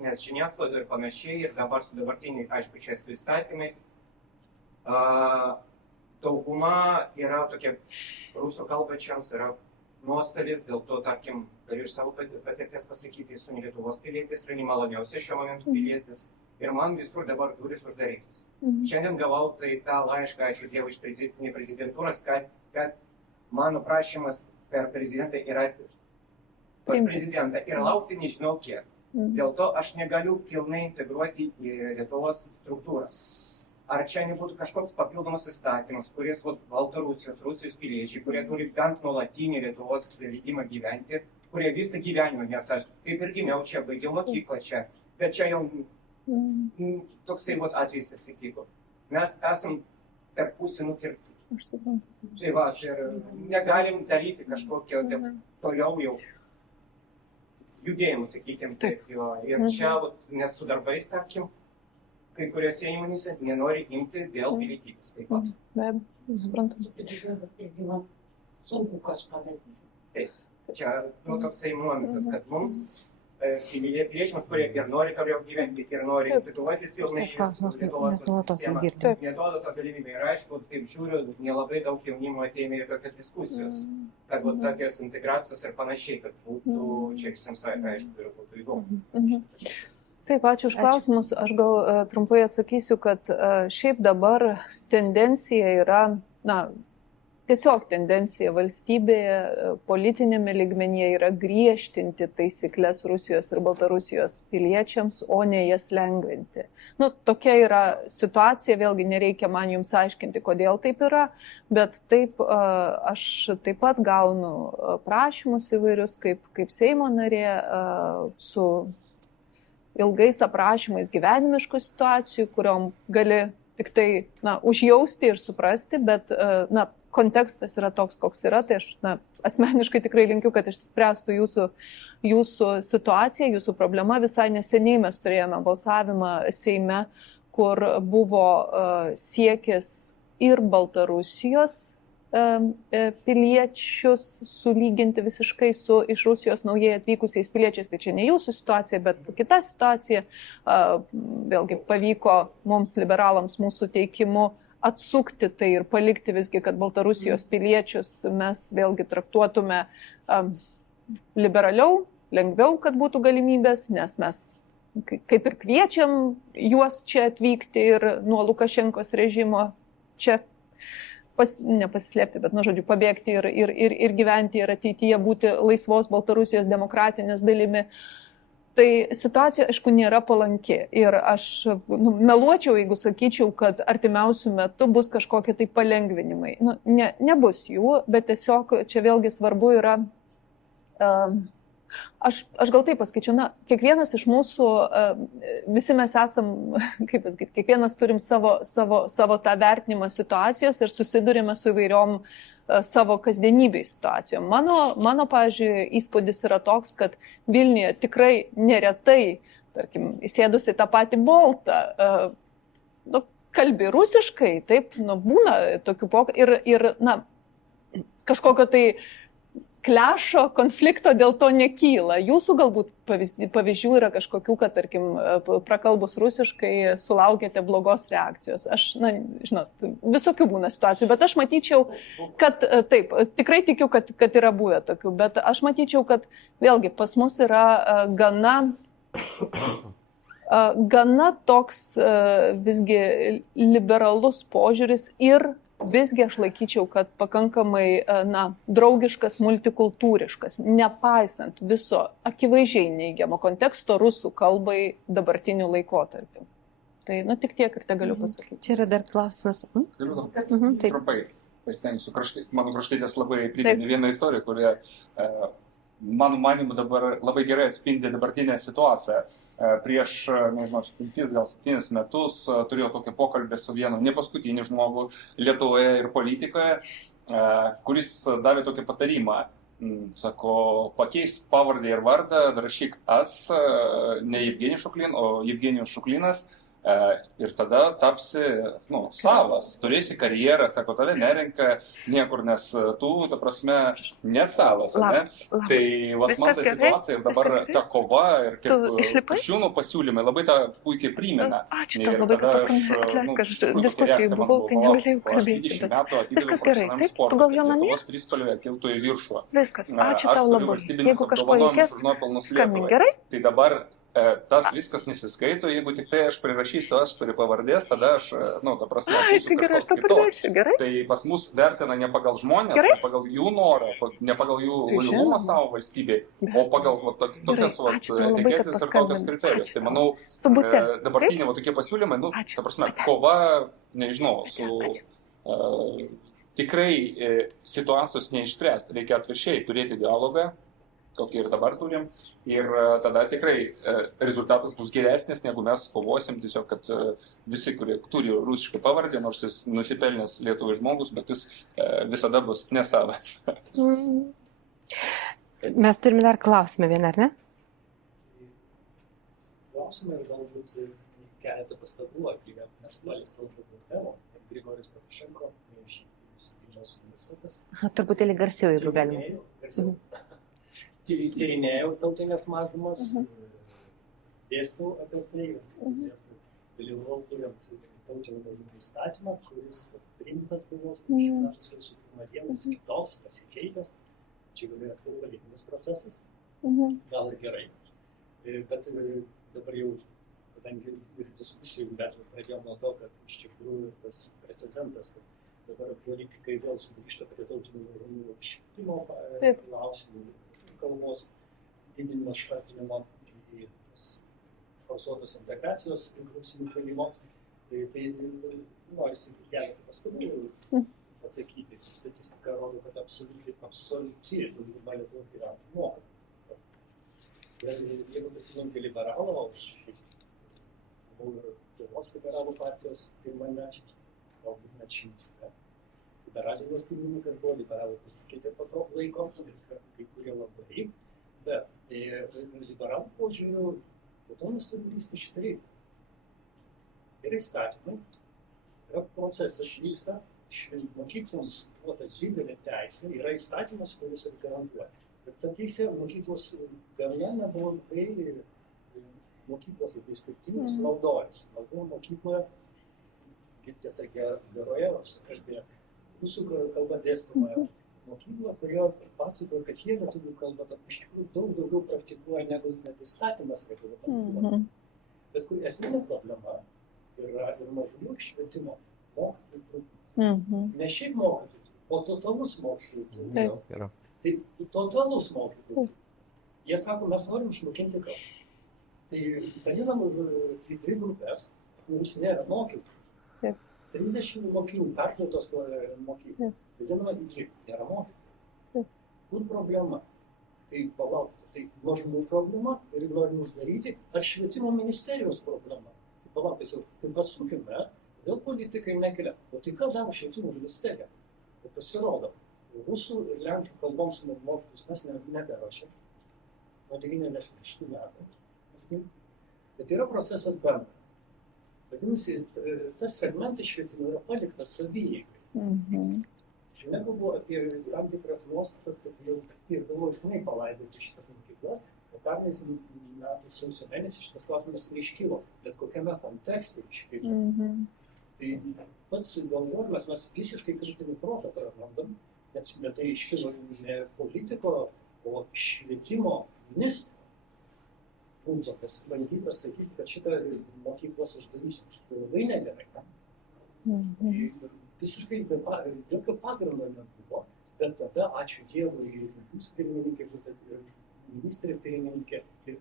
nes žiniasklaida ir panašiai, ir dabar su dabartiniai, aišku, čia su įstatymais, dauguma yra tokie rusų kalbančiams, yra nuostolis, dėl to, tarkim, galiu iš savo patirties pasakyti, esu ne Lietuvos pilietis, yra nemaloniausias šiuo momentu pilietis ir man visur dabar durys uždarytos. Šiandien gavau tai tą laišką, ačiū Dievui, iš prezidentūros, kad mano prašymas per prezidentą yra pas prezidentą ir laukti nežinau kiek. Dėl to aš negaliu pilnai integruoti į Lietuvos struktūrą. Ar čia nebūtų kažkoks papildomas įstatymas, kuris Baltarusijos, Rusijos piliečiai, kurie turi bent nuolatinį Lietuvos leidimą gyventi, kurie visą gyvenimą, nes aš kaip ir gimiau čia, baigiau mokyklą čia, bet čia jau toksai atvejis atsitiko. Mes esam per pusę nukirpti. Tai va, negalim daryti kažkokio toliau jau judėjimų, sakykime, taip jo. Ir čia, nes su darbais, tarkim, kai kuriuose įmonėse nenori imti dėl pilietybės. Taip pat. Suprantu. Sunku kažką daryti. Taip. Čia toksai momentas, kad mums piliečiams, kurie ir nori toliau gyventi, ir nori integruotis pilnai į Lietuvos sistemą, neduoda tą galimybę. Ir aišku, kaip žiūriu, nelabai daug jaunimo ateina į tokias diskusijos, kad tokios integracijos ir panašiai, kad būtų čia visiems aišku ir būtų įdomu. Taip, ačiū už klausimus. Aš gal trumpai atsakysiu, kad šiaip dabar tendencija yra, tiesiog tendencija valstybėje, politinėme lygmenyje yra griežtinti taisyklės Rusijos ir Baltarusijos piliečiams, o ne jas lengvinti. Tokia yra situacija, vėlgi nereikia man jums aiškinti, kodėl taip yra, bet taip aš taip pat gaunu prašymus įvairius kaip Seimo narė su ilgais aprašymais gyvenimiškų situacijų, kuriom gali tik tai užjausti ir suprasti, bet kontekstas yra toks, koks yra, tai aš asmeniškai tikrai linkiu, kad išspręstų jūsų situacija, jūsų problema. Visai neseniai mes turėjome balsavimą Seime, kur buvo siekis ir Baltarusijos piliečius sulyginti visiškai su iš Rusijos naujai atvykusiais piliečiais. Tai čia ne jūsų situacija, bet kita situacija. Vėlgi pavyko mums liberalams mūsų teikimu atsukti tai ir palikti visgi, kad Baltarusijos piliečius mes vėlgi traktuotume liberaliau, lengviau, kad būtų galimybės, nes mes kaip ir kviečiam juos čia atvykti ir nuo Lukašenkos režimo čia nepasislėpti, bet, pabėgti ir gyventi ir ateityje būti laisvos Baltarusijos demokratinės dalimi. Tai situacija, aišku, nėra palanki. Ir aš meluočiau, jeigu sakyčiau, kad artimiausių metų bus kažkokie tai palengvinimai. Nebus jų, bet tiesiog čia vėlgi svarbu yra... Aš gal taip pasakyčiau, kiekvienas iš mūsų, visi mes esam, kaip pasakyti, kiekvienas turim savo tą vertinimą situacijos ir susidurime su įvairiom savo kasdienybei situacijom. Mano, pavyzdžiui, įspūdis yra toks, kad Vilniuje tikrai neretai, tarkim, įsėdusi tą patį Boltą, kalbi rusiškai, taip, būna tokių pokalbių ir kažkokio tai klešo, konflikto dėl to nekyla. Jūsų galbūt pavyzdžių yra kažkokių, kad, tarkim, prakalbus rusiškai sulaukėte blogos reakcijos. Aš, žinot, visokių būna situacijų, bet aš matyčiau, kad, taip, tikrai tikiu, kad yra buvę tokių, bet aš matyčiau, kad vėlgi pas mus yra gana toks visgi liberalus požiūris ir visgi aš laikyčiau, kad pakankamai draugiškas, multikultūriškas, nepaisant viso akivaizdžiai neigiamo konteksto rusų kalbai dabartiniu laikotarpiu. Tai tik tiek ir te galiu pasakyti. Čia yra dar klausimas. Galiu trumpai pasitengsiu. Mano kraštytės labai priminė vieną istoriją, kurie mano manimu dabar labai gerai atspindi dabartinę situaciją. Prieš, nežinau, 5-7 metus turėjau tokį pokalbį su vienu nepaskutinį žmogų Lietuvoje ir politikoje, kuris davė tokį patarimą. Sako, pakeis pavardę ir vardą, rašyk as, ne Evgenijus Šuklin, o Evgenijus Šuklinas, Ir tada tapsi, savas, turėsi karjerą, sako, tave nerenka niekur, nes tu, ta prasme, nesavas, ne? Tai man ta situacija ir dabar ta kova ir kaip Kriščiūnų pasiūlymai labai tą puikiai primena. Ačiū tau labai, kad paskambinai, atleisk, aš diskusijai buvau, tai negalėjau kalbėti, bet viskas gerai, taip, tu gal jau namie? Viskas, ačiū tau labai, jeigu kažko reikės, skambink, gerai? Tai dabar tas viskas nesiskaito, jeigu tik tai aš prirašysiu aš prie pavardės, tada aš, ta prasme, tai gerai, aš tau pridėsiu, gerai? Tai pas mus vertina ne pagal žmonės, ne pagal jų norą, ne pagal jų lojalumą savo valstybei, o pagal tokias etiketės ir tokias kriterijus. Tai manau, dabartiniai tokie pasiūlymai, ta prasme, kova, nežinau, su tikrai situacijos neišspręs, reikia atvirkščiai turėti dialogą, kokį ir dabar turim, ir tada tikrai rezultatas bus geresnis, negu mes kovosim, tiesiog, kad visi, kurie turi rusišką pavardę, nors jis nusipelnęs Lietuvai žmogus, bet jis visada bus nesavas. Mes turime dar klausimą vieną, ar ne? Klausimą ir galbūt keletą pastabų apie mes paliestą temą. Grigorijus Patušenko, iš Vilniaus universitetas. Truputėlį garsiau, jeigu galima. Tyrinėjau tautinės mažumas, dėstau apie tai, dalyvau kuriant tautinį mažumų įstatymą, kuris priimtas buvo 2001 dienos kitoks, pasikeitęs. Čia galėjo būti politinis procesas, gal ir gerai. Bet dabar jau, kadangi ir diskusijų pradėjome nuo to, kad iš tikrųjų tas precedentas, kad dabar politikai vėl sugrįžta prie tautinių mažumų švietimo klausimų, kalbos didinimas švartinimo į forsuotos integracijos klausimų kėlimo. Tai norisi keletą pastabų pasakyti. Statistika rodo, kad absoliučiai dauguma Lietuvos gyventojų moka. Jeigu prisiminti liberalą, aš buvau ir Lietuvos liberalų partijos pirmamečiai, galbūt net šimtą. Liberalinis pirmininkas buvo, liberalai pasikeitė po to laiko, kai kurie labai, bet liberalų požiūriu, po to mes turime lysti šitą reikalą. Yra įstatymai, yra procesas vyksta, mokykloms duota didelė teisė, yra įstatymas, kuris garantuoja. Bet ta teisė mokyklos gana neblogai, mokyklos labai skirtingos naudojas. Naudoja mokykloje, tiesa geroje, kalbėjo, rusų kalba dėstoma mokykla, kurio pasakoja, kad jie lietuvių kalbą iš tikrųjų daug daugiau praktikuoja negu net įstatymas reglamentuoja. Bet kur esminė problema yra ir mažumų švietimo mokytojų trūkumas. Ne šiaip mokytojų, o totalus mokytojų trūkumas. Tai totalus mokytojų. Jie sako, mes norim išmokinti kalbą. Tai dalinam į dvi grupės, kuris nėra mokytojų. 30 mokinių perkeltos mokyklų. Žinoma, į dvi nėra mokytojų. Kur problema? Tai palaukti, tai mažumų problema ir norim uždaryti, ar švietimo ministerijos problema? Tai palaukti, tai pasukime, kodėl politikai nekelia. O tai ką daro švietimo ministerija? Tai pasirodo, rusų ir lenkų kalboms mokymus mes neberuošėm nuo 96 metų. Bet yra procesas bendras. Vadinasi, tas segmentas švietimo yra paliktas savieigai. Žinia buvo apie tam tikras nuostatas, kad jau ir buvo žinai palaidoti šitas mokyklas, o pernais metais sausio mėnesį šitas klausimas neiškilo, bet kokiame kontekste iškilo. Tai pats galvojimas mes visiškai kritinį protą prarandam, bet tai iškilo ne politiko, o švietimo ministro. Punktas bandytas sakyti, kad šitą mokyklos uždarysim. Tai labai negerai. Visiškai jokio pagrindo nebuvo, bet tada, ačiū Dievui, ir jūs pirmininkė, ir ministrė pirmininkė, ir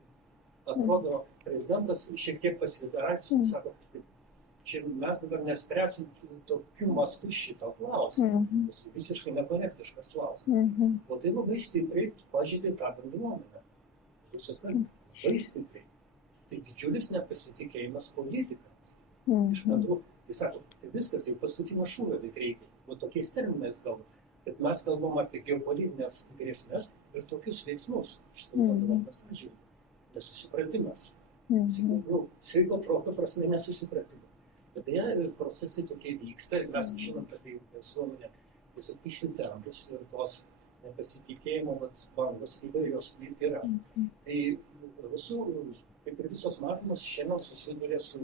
atrodo, prezidentas šiek tiek pasidarė, sako, čia mes dabar nespręsim tokiu mastu šito klausimą. Tas visiškai nekorektiškas klausimas. O tai labai stipriai pažeidė tą bendruomenę. Jūs suprantate? Labai stipriai. Tai didžiulis nepasitikėjimas politikams. Iš metrų, tai sako, tai viskas, tai paskutinio šūvio tai reikia. O tokiais terminais kalbam. Bet mes kalbam apie geopolitinės grėsmės ir tokius veiksmus. Štai vadinam pasąžymą. Nesusipratimas. Sveiko proto prasme nesusipratimas. Bet tai procesai tokie vyksta ir mes žinom, kad tai visuomenė tiesiog įsitempus ir tos nepasitikėjimo bangos įvairios yra. Tai kaip ir visos mažumos šiandien susiduria su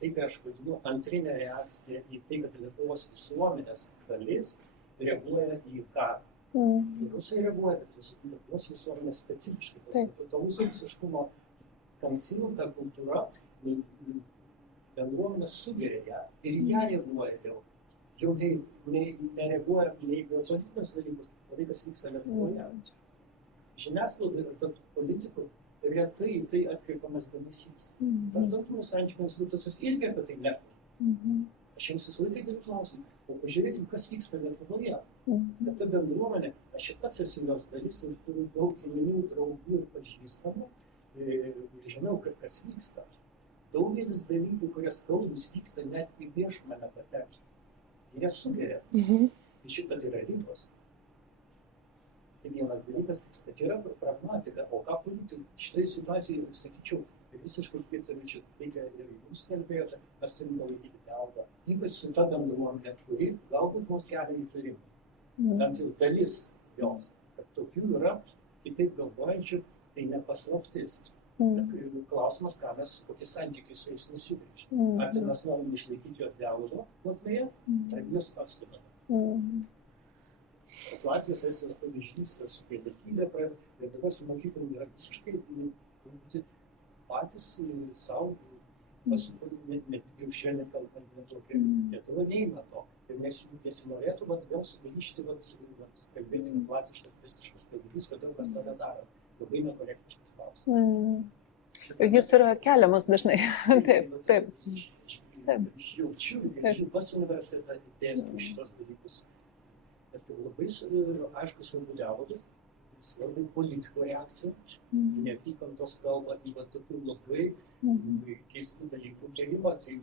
tai, ką aš vadinu antrinė reakcija į tai, kad Lietuvos visuomenės dalis reaguoja į karą. Rusai reaguoja, bet Lietuvos visuomenės specifiškai. Tas totalus rusiškumo kansinta kultūra bendruomenės sugeria ją ir ją reaguoja dėl. Jau nereaguoja nei geopolitinius dalykus, o tai, kas vyksta Lietuvoje. Žiniasklaida ir tarp politikų retai tai atkreipiamas dėmesys. Tarptautinių santykių institucijos irgi apie tai nekalba. Aš jiems visą laiką galiu klausimą, o pažiūrėkim, kas vyksta Lietuvoje. Kad ta bendruomenė, aš pats esu jos dalis ir turiu daug giminių, draugų ir pažįstamų ir žinau, kas vyksta. Daugelis dalykų, kurie skaudus, vyksta net į viešumą nepatekti. Jie sugeria. Ir šitą yra ribos. Tai vienas dalykas, bet yra pragmatika. O ką politikai šitai situacijai, sakyčiau, visiškai pritariu čia tai, ką ir jūs kalbėjote, mes turime palaikyti dialogą. Ypač su ta bendruomenė, kuri galbūt mums kelia įtarimą. Bent jau dalis jos, kad tokių yra, kitaip galvojančių, tai nepaslaptis. Klausimas, ką mes, kokie santykiai su jais nusibrėžime. Ar tai mes norime išlaikyti jos dialogo plotmėje, ar juos atstumame. Tas Latvijos Estijos pavyzdys su pilietybė ir dabar su mokyklom yra visiškai patys savo pasukūrė, net jau šiandien kalbant netokia Lietuva neina to. Ir mes nesinorėtų vėl sugrįžti, kalbėti latviškas, estiškas pavyzdys, kodėl mes to nedaro. Labai nekorektiškas klausimas. Jis yra keliamas dažnai. Taip. Jaučiu, pas universitetą dėstau šitos dalykus. Bet labai aiškus svarbu dialogas, svarbu politikų reakcija, neapykantos kalba į tokių labai keistų dalykų kėlimą, tai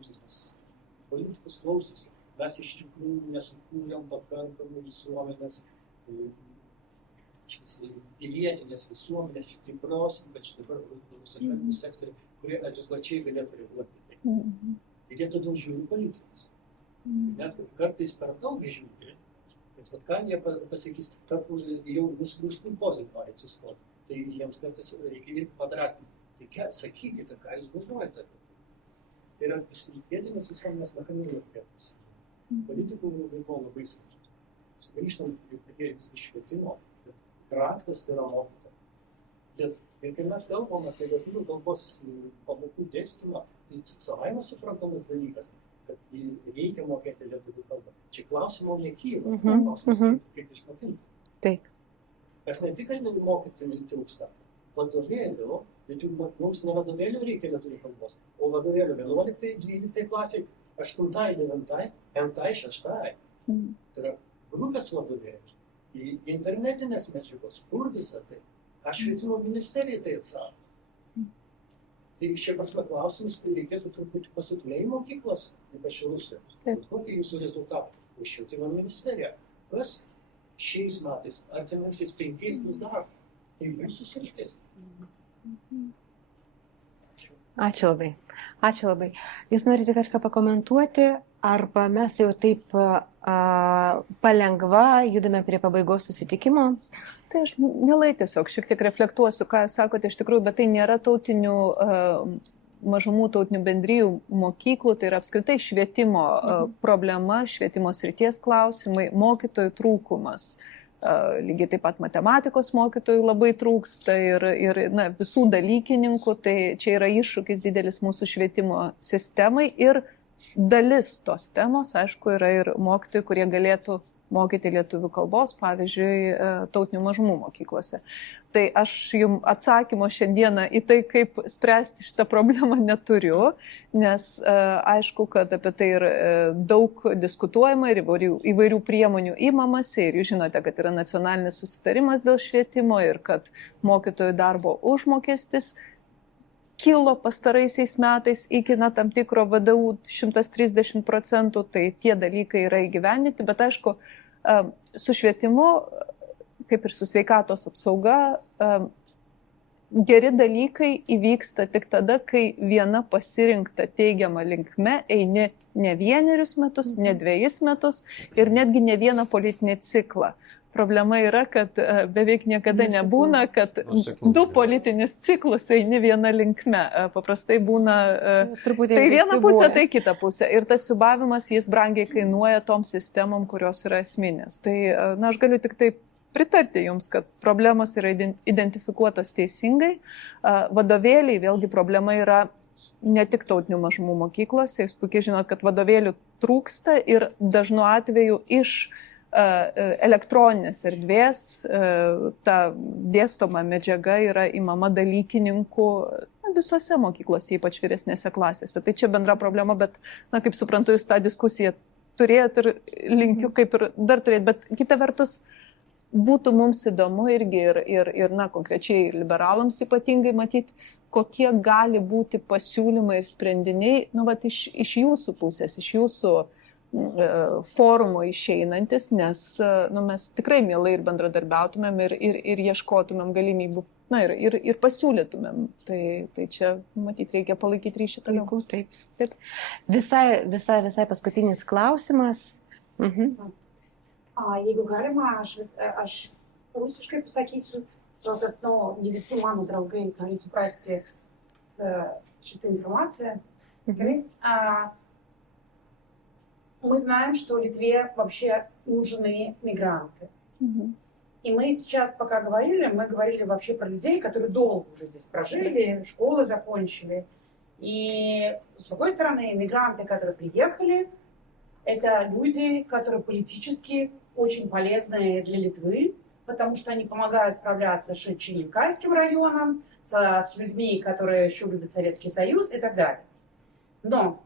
politikus klausosi. Mes iš tikrųjų nesukūrėm pakankamai visuomenės, pilietinės visuomenės stiprios, ypač dabar rusakalbių sektoriai, kurie adekvačiai galėtų reaguoti. Ir jie todėl žiūri politikus. Net kartais per daug žiūri. Bet ką jie pasakys, jau nuskriustų pozai nori atsistoti. Tai jiems kartais reikia irgi padrastinti. Tai sakykite, ką jūs galvojate apie tai. Tai yra vietinis visuomenės mechanizmų turėtus. Politikų veiklo labai svarbus. Sugrįžtam prie švietimo. Raktas tai yra mokytojas. Ir kai mes kalbam apie lietuvių kalbos pamokų dėstymą, tai savaime suprantamas dalykas, kad reikia mokėti lietuvių kalbą. Čia klausimo nekyla, klausimas kaip išmokinti. Taip. Mes ne tik mokytojų trūksta, vadovėlių, bet mums ne vadovėlių reikia lietuvių kalbos, o vadovėlių 11-12 klasiai, 8-9, 5-6. Tai yra grupės vadovėlių, internetinės medžiagos, kur visą tai. Aš švietimo ministerijai tai atsako. Tai šia prasme klausimus, tai reikėtų truputį pasiklėjai mokyklos, ypač Rusijos. Kokie jūsų rezultatai? Už švietimo ministeriją. Kas šiais metais, artimiausiais 5 bus daro? Tai jūsų sritis. Ačiū labai. Ačiū labai. Jūs norite kažką pakomentuoti, arba mes jau taip palengva judame prie pabaigos susitikimo? Tai aš mielai tiesiog šiek tiek reflektuosiu, ką sakote iš tikrųjų, bet tai nėra tautinių mažumų tautinių bendrijų mokyklų, tai yra apskritai švietimo problema, švietimo srities klausimai, mokytojų trūkumas. Lygiai taip pat matematikos mokytojų labai trūksta ir visų dalykininkų, tai čia yra iššūkis didelis mūsų švietimo sistemai ir dalis tos temos, aišku, yra ir mokytojai, kurie galėtų mokyti lietuvių kalbos, pavyzdžiui, tautinių mažumų mokyklose. Tai aš jums atsakymo šiandieną į tai, kaip spręsti šitą problemą neturiu, nes aišku, kad apie tai ir daug diskutuojama ir įvairių priemonių įmamasi ir jūs žinote, kad yra nacionalinis susitarimas dėl švietimo ir kad mokytojų darbo užmokestis kilo pastaraisiais metais iki tam tikro VDU 130%, tai tie dalykai yra įgyvendinti, bet aišku, su švietimu, kaip ir su sveikatos apsauga, geri dalykai įvyksta tik tada, kai viena pasirinkta teigiama linkme eini ne 1 metus, ne 2 metus ir netgi ne vieną politinį ciklą. Problema yra, kad beveik niekada nebūna, kad 2 politinius ciklus eini viena linkme. Paprastai būna tai viena pusė, tai kita pusė. Ir tas siubavimas, jis brangiai kainuoja tom sistemom, kurios yra esminės. Tai, na, aš galiu tik taip pritarti jums, kad problemos yra identifikuotos teisingai. Vadovėliai, vėlgi problema yra ne tik tautinių mažumų mokyklose. Jūs puikiai žinot, kad vadovėlių trūksta ir dažnu atveju iš elektroninės erdvės ta dėstoma medžiaga yra imama dalykininkų visose mokyklose, ypač vyresnėse klasėse. Tai čia bendra problema, bet, na, kaip suprantu, jūs tą diskusiją turėjot ir linkiu kaip ir dar turėt, bet kita vertus būtų mums įdomu irgi ir na, konkrečiai liberalams ypatingai matyti, kokie gali būti pasiūlymai ir sprendiniai, nu, vat, iš jūsų pusės, iš jūsų forumo išeinantis, nes nu, mes tikrai mielai ir bendradarbiautumėm ir ieškotumėm galimybių, na ir pasiūlytumėm. Tai čia, matyt, reikia palaikyti ryšį toliau. Taip. Visai paskutinis klausimas. Jeigu galima, aš rusiškai pasakysiu, kad не visi mano draugai gali suprasti šitą информацию. Мы знаем, что Литве вообще нужны мигранты. И мы сейчас, пока говорили, мы говорили вообще про людей, которые долго уже здесь прожили, школы закончили. И, с другой стороны, мигранты, которые приехали, это люди, которые политически очень полезны для Литвы, потому что они помогают справляться с Чернигайским районом, с людьми, которые еще любят Советский Союз и так далее. Но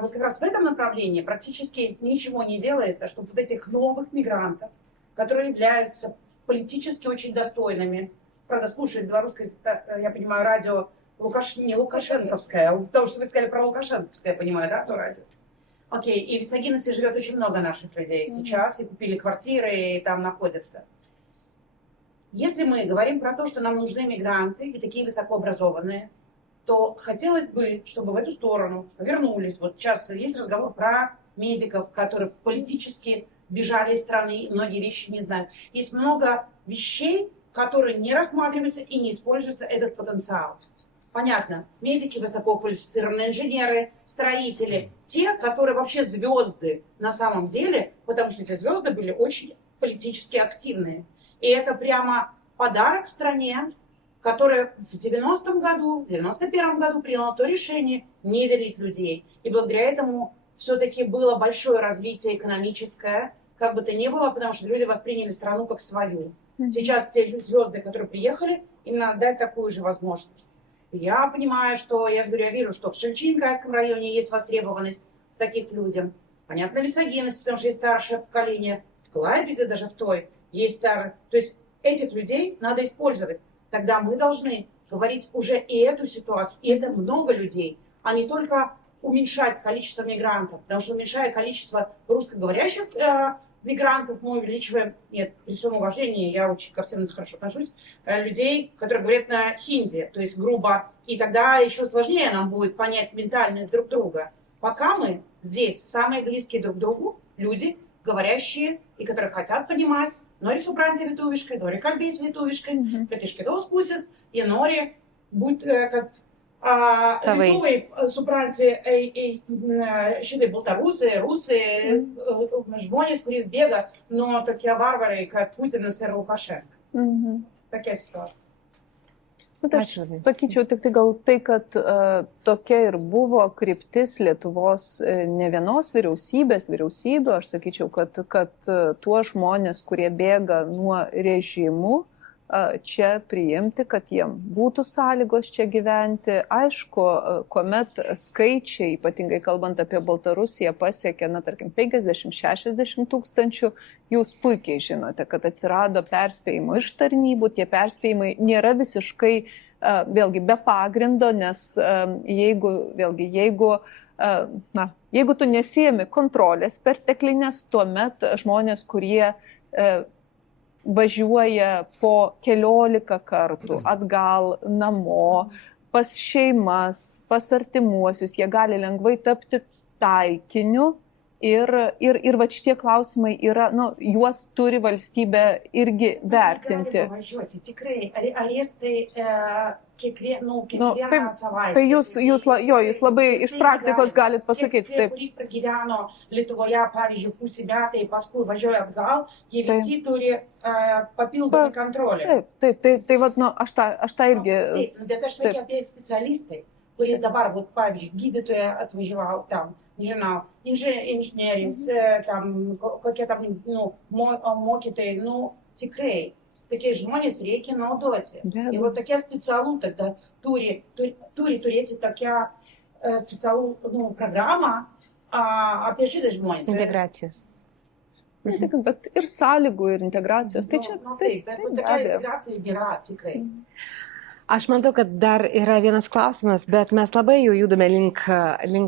вот как раз в этом направлении практически ничего не делается, чтобы вот этих новых мигрантов, которые являются политически очень достойными, правда, слушает белорусское, я понимаю, радио не Лукашенковское, потому что вы сказали про Лукашенковское, я понимаю, да, то радио? Окей, и в Висагиносе живет очень много наших людей сейчас, и купили квартиры, и там находятся. Если мы говорим про то, что нам нужны мигранты, и такие высокообразованные, то хотелось бы, чтобы в эту сторону повернулись. Вот сейчас есть разговор про медиков, которые политически бежали из страны, многие вещи не знают. Есть много вещей, которые не рассматриваются и не используется этот потенциал. Понятно, медики, высококвалифицированные инженеры, строители, те, которые вообще звезды на самом деле, потому что эти звезды были очень политически активные. И это прямо подарок стране, которая в 90-м году, в 91-м году приняла то решение не делить людей. И благодаря этому все-таки было большое развитие экономическое, как бы то ни было, потому что люди восприняли страну как свою. Сейчас те звезды, которые приехали, им надо дать такую же возможность. Я понимаю, что, я же говорю, я вижу, что в Шевченкайском районе есть востребованность таких людям. Понятно, в Висагиносе, потому что есть старшее поколение. В Клайпеде даже в той есть старое. То есть этих людей надо использовать. Тогда мы должны говорить уже и эту ситуацию, и это много людей, а не только уменьшать количество мигрантов. Потому что уменьшая количество русскоговорящих мигрантов, мы увеличиваем, нет, при всем уважении, я очень ко всем хорошо отношусь, людей, которые говорят на хинди, то есть грубо, и тогда еще сложнее нам будет понять ментальность друг друга. Пока мы здесь самые близкие друг к другу люди, говорящие и которые хотят понимать, nori supranti lietuviškai, nori kalbėti lietuviškai, bet iš kitos pusės jie nori būti, kad lietuvai supranti šitai baltarusai, rusai, žmonės, kuris bėga nuo tokie varvarai, kad Putinas ir Lukašenka. Tokia situacija. Aš sakyčiau tik tai gal tai, kad tokia ir buvo kryptis Lietuvos ne vienos vyriausybių, aš sakyčiau, kad tuos žmonės, kurie bėga nuo režimų, čia priimti, kad jiem būtų sąlygos čia gyventi. Aišku, kuomet skaičiai, ypatingai kalbant apie Baltarusiją, pasiekia, na, tarkim, 50-60 tūkstančių, jūs puikiai žinote, kad atsirado perspėjimų iš tarnybų, tie perspėjimai nėra visiškai, vėlgi, be pagrindo, nes jeigu tu nesiemi kontrolės perteklinės, tuomet žmonės, kurie važiuoja po 14 kartų atgal namo, pas šeimas, pas artimuosius, jie gali lengvai tapti taikiniu. Ir va šitie klausimai yra, nu, juos turi valstybė irgi vertinti. Važiuoti, tikrai, arestai kiekvieną savaitę. Tai jūs labai iš praktikos galit pasakyti. Tie, kurie pragyveno Lietuvoje, pavyzdžiui, pusę metai, paskui važiuoja atgal, jie visi turi papildomą kontrolę. Taip, tai vat, nu, aš tą irgi... Taip, bet aš sakiau apie specialistai, kuris dabar, pavyzdžiui, gydytoja atvažiavo tam. Nežinau, inžinierius, kokie tam mokytojai, tikrai, tokie žmonės reikia naudoti. Ir va tokie specialų tada turi turėti tokią specialų programą apie šitą žmonės. Integracijos. Bet ir sąlygų, ir integracijos. Tai čia taip, bet tokia integracija yra tikrai. Aš manau, kad dar yra vienas klausimas, bet mes labai jau judame link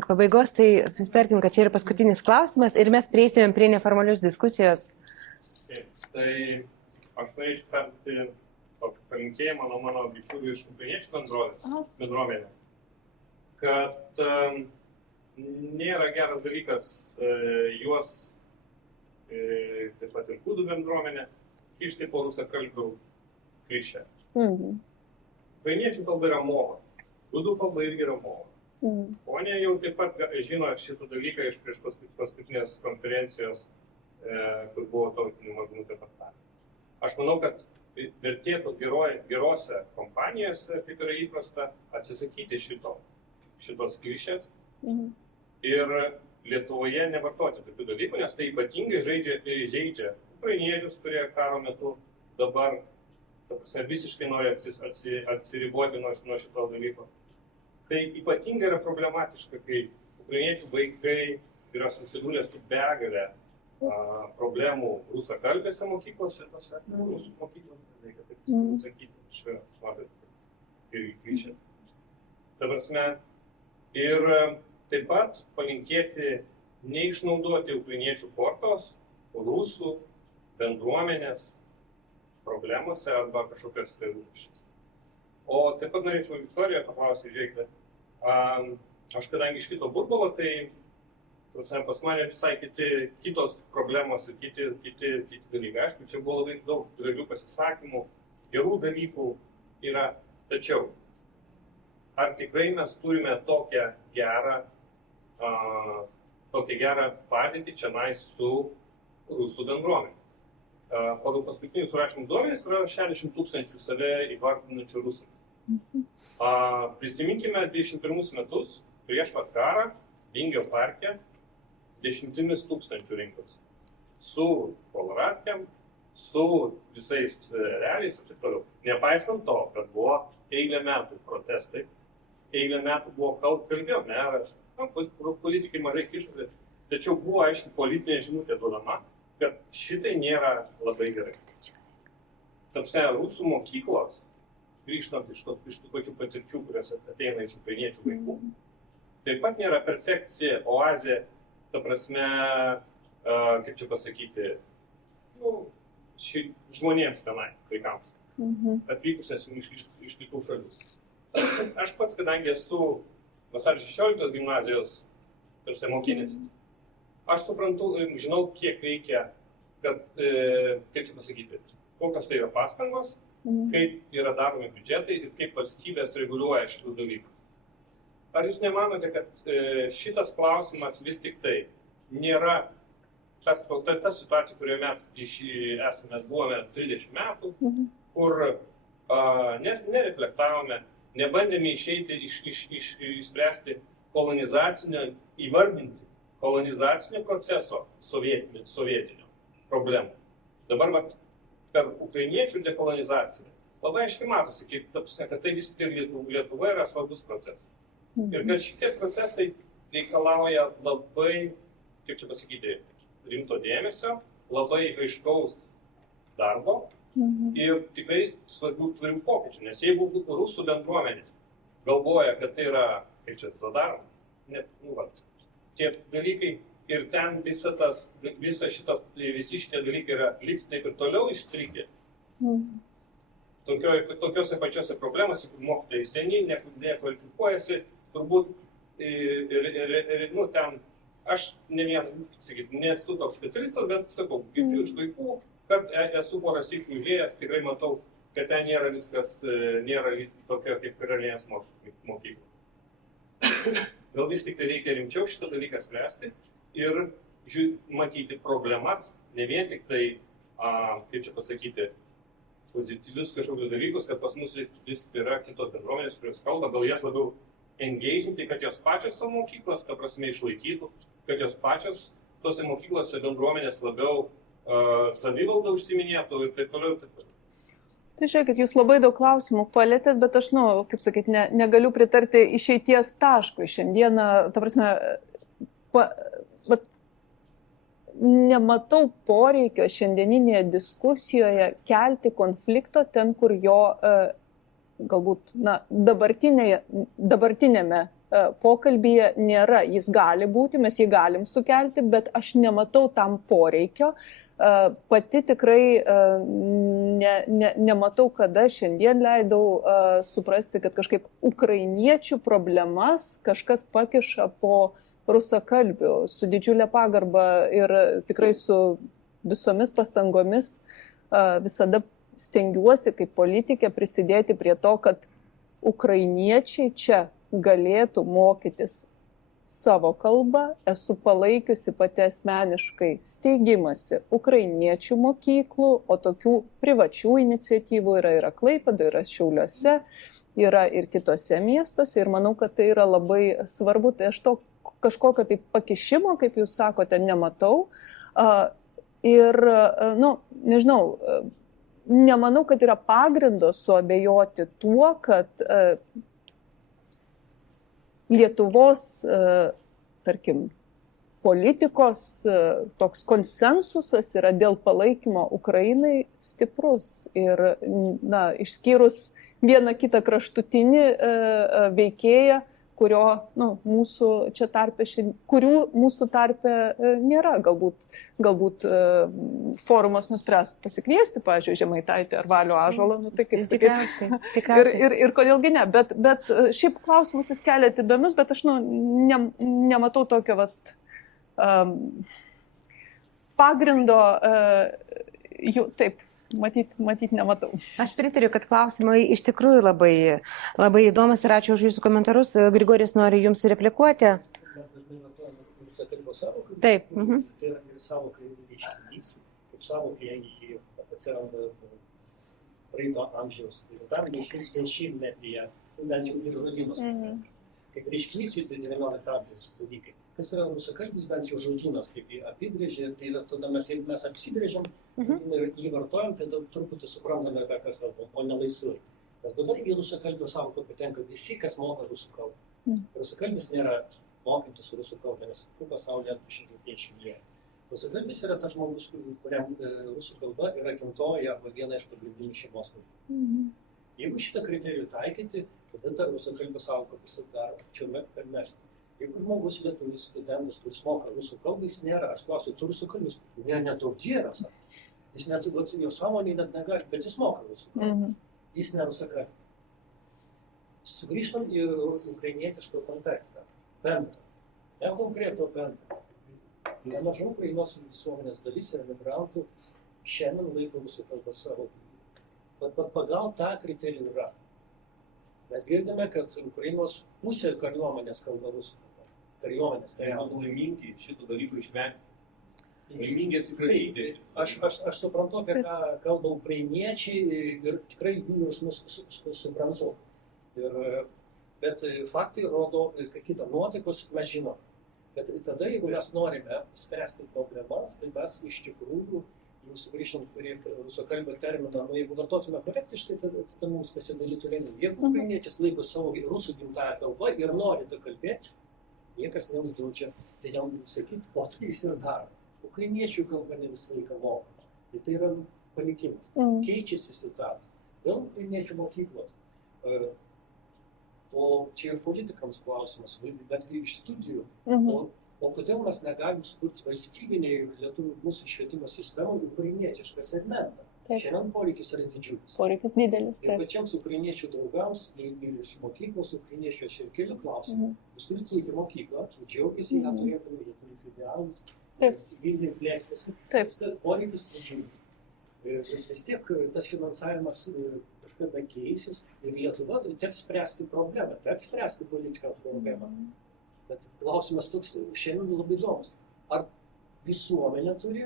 pabaigos, tai susitarkim, kad čia yra paskutinis klausimas ir mes prieisime prie neformalios diskusijos. Taip, tai aš norėčiau perduoti palinkėjimą nuo mano bičiulių iš ukrainiečių bendruomenė, kad nėra geras dalykas juos, taip pat ir kūdų bendruomenė, kišti po rusakalbių klišę. Ukrainiečių kalba yra mova, gudų kalba irgi yra mova. Ponė jau taip pat žino šitą dalyką iš prieš paskutinės konferencijos, kur buvo tautinių mažumų departamentas. Aš manau, kad vertėtų gerose kompanijose, kaip yra įprasta, atsisakyti šitos klišės ir Lietuvoje nevartoti tokių dalykų, nes tai ypatingai žaidžia ukrainiečius, kurie karo metu dabar visiškai nori atsiriboti nuo šito dalyko. Tai ypatingai yra problematiška, kai ukrainiečių vaikai yra susidūrę su begalė problemų rusakalbėse mokyklose, rusų mokyklose, reikia taip sakyti, ir klišė. Ta prasme, ir taip pat palinkėti neišnaudoti ukrainiečių kortos, rusų bendruomenės problemose arba kažkokios tai rūpesčiais. O taip pat norėčiau Viktoriją paklausti, žiūrėkite, aš kadangi iš kito burbulo, tai pas mane visai kitos problemos ir kiti dalykai. Aišku, čia buvo labai daug gražių pasisakymų, gerų dalykų yra, tačiau ar tikrai mes turime tokią gerą padėtį čionai su rusų bendruomenė? Pagal paskutinius surašymus duomenys yra 60 000 save įvardinančių rusų. Prisiminkime 21 metus, prieš pat karą, Vingio parke 10 000 rinkosi. Su poloratkėm, su visais realiais ir taip toliau. Nepaisant to, kad buvo eilę metų protestai, eilę metų buvo kalbėjo meras, politikai mažai kišosi, tačiau buvo aiškiai politinė žinutė duodama, kad šitai nėra labai gerai. Tapsne, rusų mokyklos, grįžtant iš tų pačių patirčių, kurios ateina iš ukrainiečių vaikų, taip pat nėra perfekcija, oazė, ta prasme, kaip čia pasakyti, žmonėms tenai, vaikams, atvykusiems iš kitų šalių. Aš pats, kadangi esu Vasario 16 gimnazijos mokinys, aš suprantu, žinau, kiek reikia, kad, kaip čia pasakyti, kokios tai yra pastangos, kaip yra daromi biudžetai ir kaip valstybės reguliuoja šitų dalykų. Ar jūs nemanote, kad šitas klausimas vis tik tai nėra ta situacija, kurioje mes buvome 30 metų, kur nereflektavome, nebandėme išeiti išspręsti kolonizacinio proceso sovietinio problemų. Dabar per ukrainiečių dekolonizaciją labai aiškiai matosi, kad tai vis tik Lietuva yra svarbus procesas. Ir kad šitie procesai reikalauja labai, kaip čia pasakyti, rimto dėmesio, labai aiškaus darbo ir tikrai svarbių turim pokyčių. Nes jeigu rusų bendruomenė galvoja, kad tai yra, kaip čia, zadaroma, tie dalykai ir ten visi šitie dalykai liks taip ir toliau įstrigę. Tokiuose pačiose problemose, kur mokytojai seni, nekvalifikuojasi, turbūt ten, aš nesu toks specialistas, bet sakau, girdžiu iš vaikų, kad esu porą sykių užėjęs, tikrai matau, kad ten nėra viskas, nėra tokio kaip karalienės mokyklos. Gal vis tik tai reikia rimčiau šitą dalyką spręsti ir matyti problemas, ne vien tik tai, kaip čia pasakyti, pozityvius kažkokius dalykus, kad pas mus vis yra kitos bendruomenės, kurios kalba, gal jas labiau engaginti, kad jos pačios savo mokyklos, ta prasme, išlaikytų, kad jos pačios tose mokyklose bendruomenės labiau savivaldą užsiminėtų ir taip toliau. Tai žiūrėkit, jūs labai daug klausimų palėtėt, bet aš, kaip sakyti, negaliu pritarti išeities taškui. Šiandieną, ta prasme, nematau poreikio šiandieninėje diskusijoje kelti konflikto ten, kur jo galbūt dabartinėme pokalbyje nėra. Jis gali būti, mes jį galim sukelti, bet aš nematau tam poreikio. Pati tikrai nematau, kada šiandien leidau suprasti, kad kažkaip ukrainiečių problemas kažkas pakiša po rusakalbių, su didžiulė pagarba ir tikrai su visomis pastangomis visada stengiuosi kaip politikė prisidėti prie to, kad ukrainiečiai čia galėtų mokytis savo kalbą. Esu palaikiusi pati asmeniškai steigimąsi ukrainiečių mokyklų, o tokių privačių iniciatyvų yra Klaipėdoje, yra Šiauliuose, yra ir kitose miestuose ir manau, kad tai yra labai svarbu. Tai aš to kažkokio tai pakišimo, kaip jūs sakote, nematau. Ir, nežinau, nemanau, kad yra pagrindo suabejoti tuo, kad Lietuvos, tarkim, politikos toks konsensusas yra dėl palaikymo Ukrainai stiprus. Ir, išskyrus vieną kitą kraštutinį veikėją, kurių mūsų tarpe nėra. Galbūt forumas nuspręs pasikviesti, pavyzdžiui, Žemaitaitį ar Valių Ąžuolą, tai kaip sakyti. Ir kodėlgi ne. Bet šiaip klausimus jūs keliat įdomius, bet aš nematau tokio pagrindo taip. Matyt nematau. Aš pritariu, kad klausimai iš tikrųjų labai įdomus ir ačiū už jūsų komentarus. Grigorijus nori jums replikuoti. Taip. Tai yra ir savoka reiškinys, kaip savoka, jeigu atsiranda praeito amžiaus. Ir tam dešimtmetyje, bent jau ir žodynas. Kaip reiškinys ir 19 amžiaus dalykai. Kas yra rusakalbis, bent jau žodynas, kaip jį apibrėžė, tai yra tada jeigu mes apsibrėžiam ir jį vartojam, tai truputį suprantame, apie ką kalbam, o ne laisvai. Nes dabar į rusakalbio savoką patenka visi, kas moka rusų kalbą. Rusakalbis nėra mokantis rusų kalbą, nes pasaulyje 250 jie. Rusakalbis yra tas žmogus, kuriam rusų kalba yra gimtoji arba viena iš pagrindinių šeimos kalbų. Jeigu šitą kriterijų taikyti, tada ta rusakalbio savoka pasidaro čiurme kalbesnė. Jeigu žmogus lietuvis studentas, kuris moka rusų kalbą, jis nėra, aš klausiu, tu rusų kalbis? Ne daug dieras. Jis net, jo sąmonėje net negali, bet jis moka rusų kalbą. Jis ne rusakalbis. Sugrįžtam į ukrainietišką kontekstą. Bendrą. Ne konkretų bendrą. Nemaža Ukrainos visuomenės dalis ir emigrantų šiandien laiko rusų kalbą savo. Bet pagal tą kriterijų yra. Mes girdime, kad Ukrainos pusė kariuomenės kalba rusų kalbą. Kariuomenės. Laimingi šito dalyko išvengti. Laimingi atsikratyti. Aš suprantu, apie ką kalba ukrainiečiai ir tikrai jų jausmus suprantu. Bet faktai rodo, kad kitą nuotaikos mes žinom. Bet tada, jeigu mes norime spręsti problemas, tai mes iš tikrųjų, jau sugrįžtant prie rusakalbio termino, jeigu vartotume korektiškai, tada mums pasidalytų lengviau. Jeigu ukrainietis laiko savo rusų gimtąją kalbą ir nori tą kalbėti, niekas neuždraudžia, tai jam sakyti, o tai jis ir daro. Ukrainiečių kalba ne visą laiką mokama. Tai yra palikimas. Keičiasi situacija. Dėl ukrainiečių mokyklos. O čia ir politikams klausimas, bet iš studijų. o kodėl mes negalim sukurti valstybiniai lietuvių mūsų švietimo sistemai ukrainietišką segmentą. Taip. Šiandien poreikis yra didžiulis. Poreikis didelis. Ir pačiams ukrainiečių draugams, ir iš mokyklos ukrainiečių aš ir keliu klausimą. Jūs turite puikią mokyklą, džiaugiasi, ją turėtume, jie turi filialus, Vilniui plėstis. Taip. Poreikis didžiulis. Ir vis tiek tas finansavimas kažkada keisis ir Lietuva teks spręsti problemą, teks spręsti politikos problemą. Bet klausimas toks šiandien labai įdomus. Ar visuomenė turi,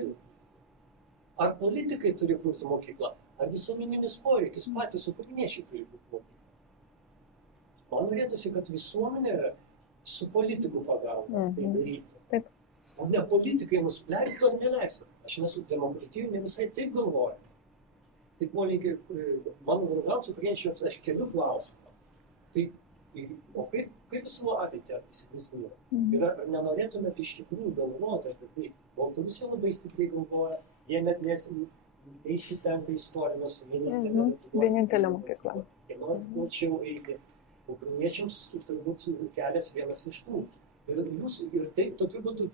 ar politikai turi kurti mokyklą, ar visuomeninis poreikis, patys ukrainiečiai turi būti mokyklą. Man norėtųsi, kad visuomenė su politikų pagalba tai daryti. Taip. O ne politikai mus leistų ar neleistų. Aš nesu demokratijų, ne visai taip galvoju. Tai polikai, mano draugams ukrainiečiams aš keliu klausimą. Tai, o kaip savo ateitį įsivaizduoja? Ir ar nenorėtumėte iš tikrųjų galvoti apie tai? Baltarusija labai stipriai galvoja, jie net neįsitenka istorijos Vienintelė mokykla. Jie nori plačiau eiti. Ukrainiečiams turbūt kelias vienas iš tų. Ir tai tokiu būdu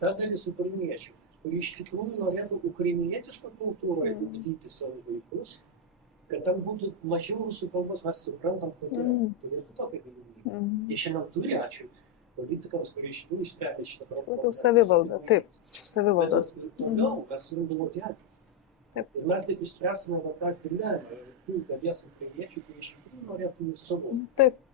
ta dalis ukrainiečių, kurie iš tikrųjų norėtų ukrainietišką kultūrą ugdyti savo vaikus, kad tam būtų mažiau rusų kalbos, mes suprantam, kodėl turėtų tokią galimybę. Jie šiandien turi, ačiū politikams, kurie iš tikrųjų sprendė šitą problemą. Savivalda, taip, savivaldos. Toliau, mes turim galvoti ateitį. Ir mes taip išspręstume tą dilemą tų dalies ukrainiečių, kurie iš tikrųjų norėtų savo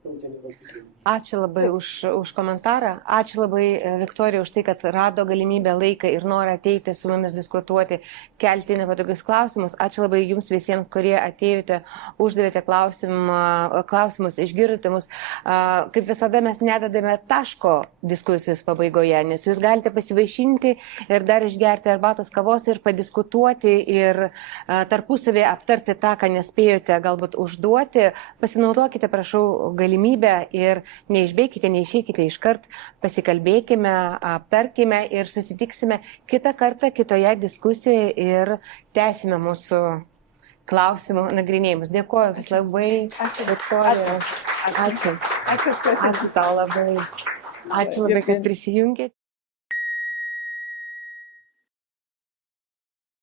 tautinį valstybę. Ačiū labai už komentarą. Ačiū labai, Viktorija, už tai, kad rado galimybę, laiką ir norą ateiti su mumis diskutuoti, kelti nepatogius klausimus. Ačiū labai jums visiems, kurie atėjote, uždavėte klausimus, išgirdote mus. Kaip visada mes nedadame taško diskusijos pabaigoje, nes jūs galite pasivaišinti ir dar išgerti arbatos kavos ir padiskutuoti ir tarpusavėje aptarti tą, ką nespėjote galbūt užduoti. Pasinaudokite, prašau, galimybę ir neišbėkite, neišeikite iškart, pasikalbėkime, aptarkime ir susitiksime kitą kartą kitoje diskusijoje ir tęsime mūsų klausimų nagrinėjimus. Dėkuoju vis labai. Ačiū, Viktorija. Ačiū. Ačiū tau labai. Ačiū labai, kad prisijungėte.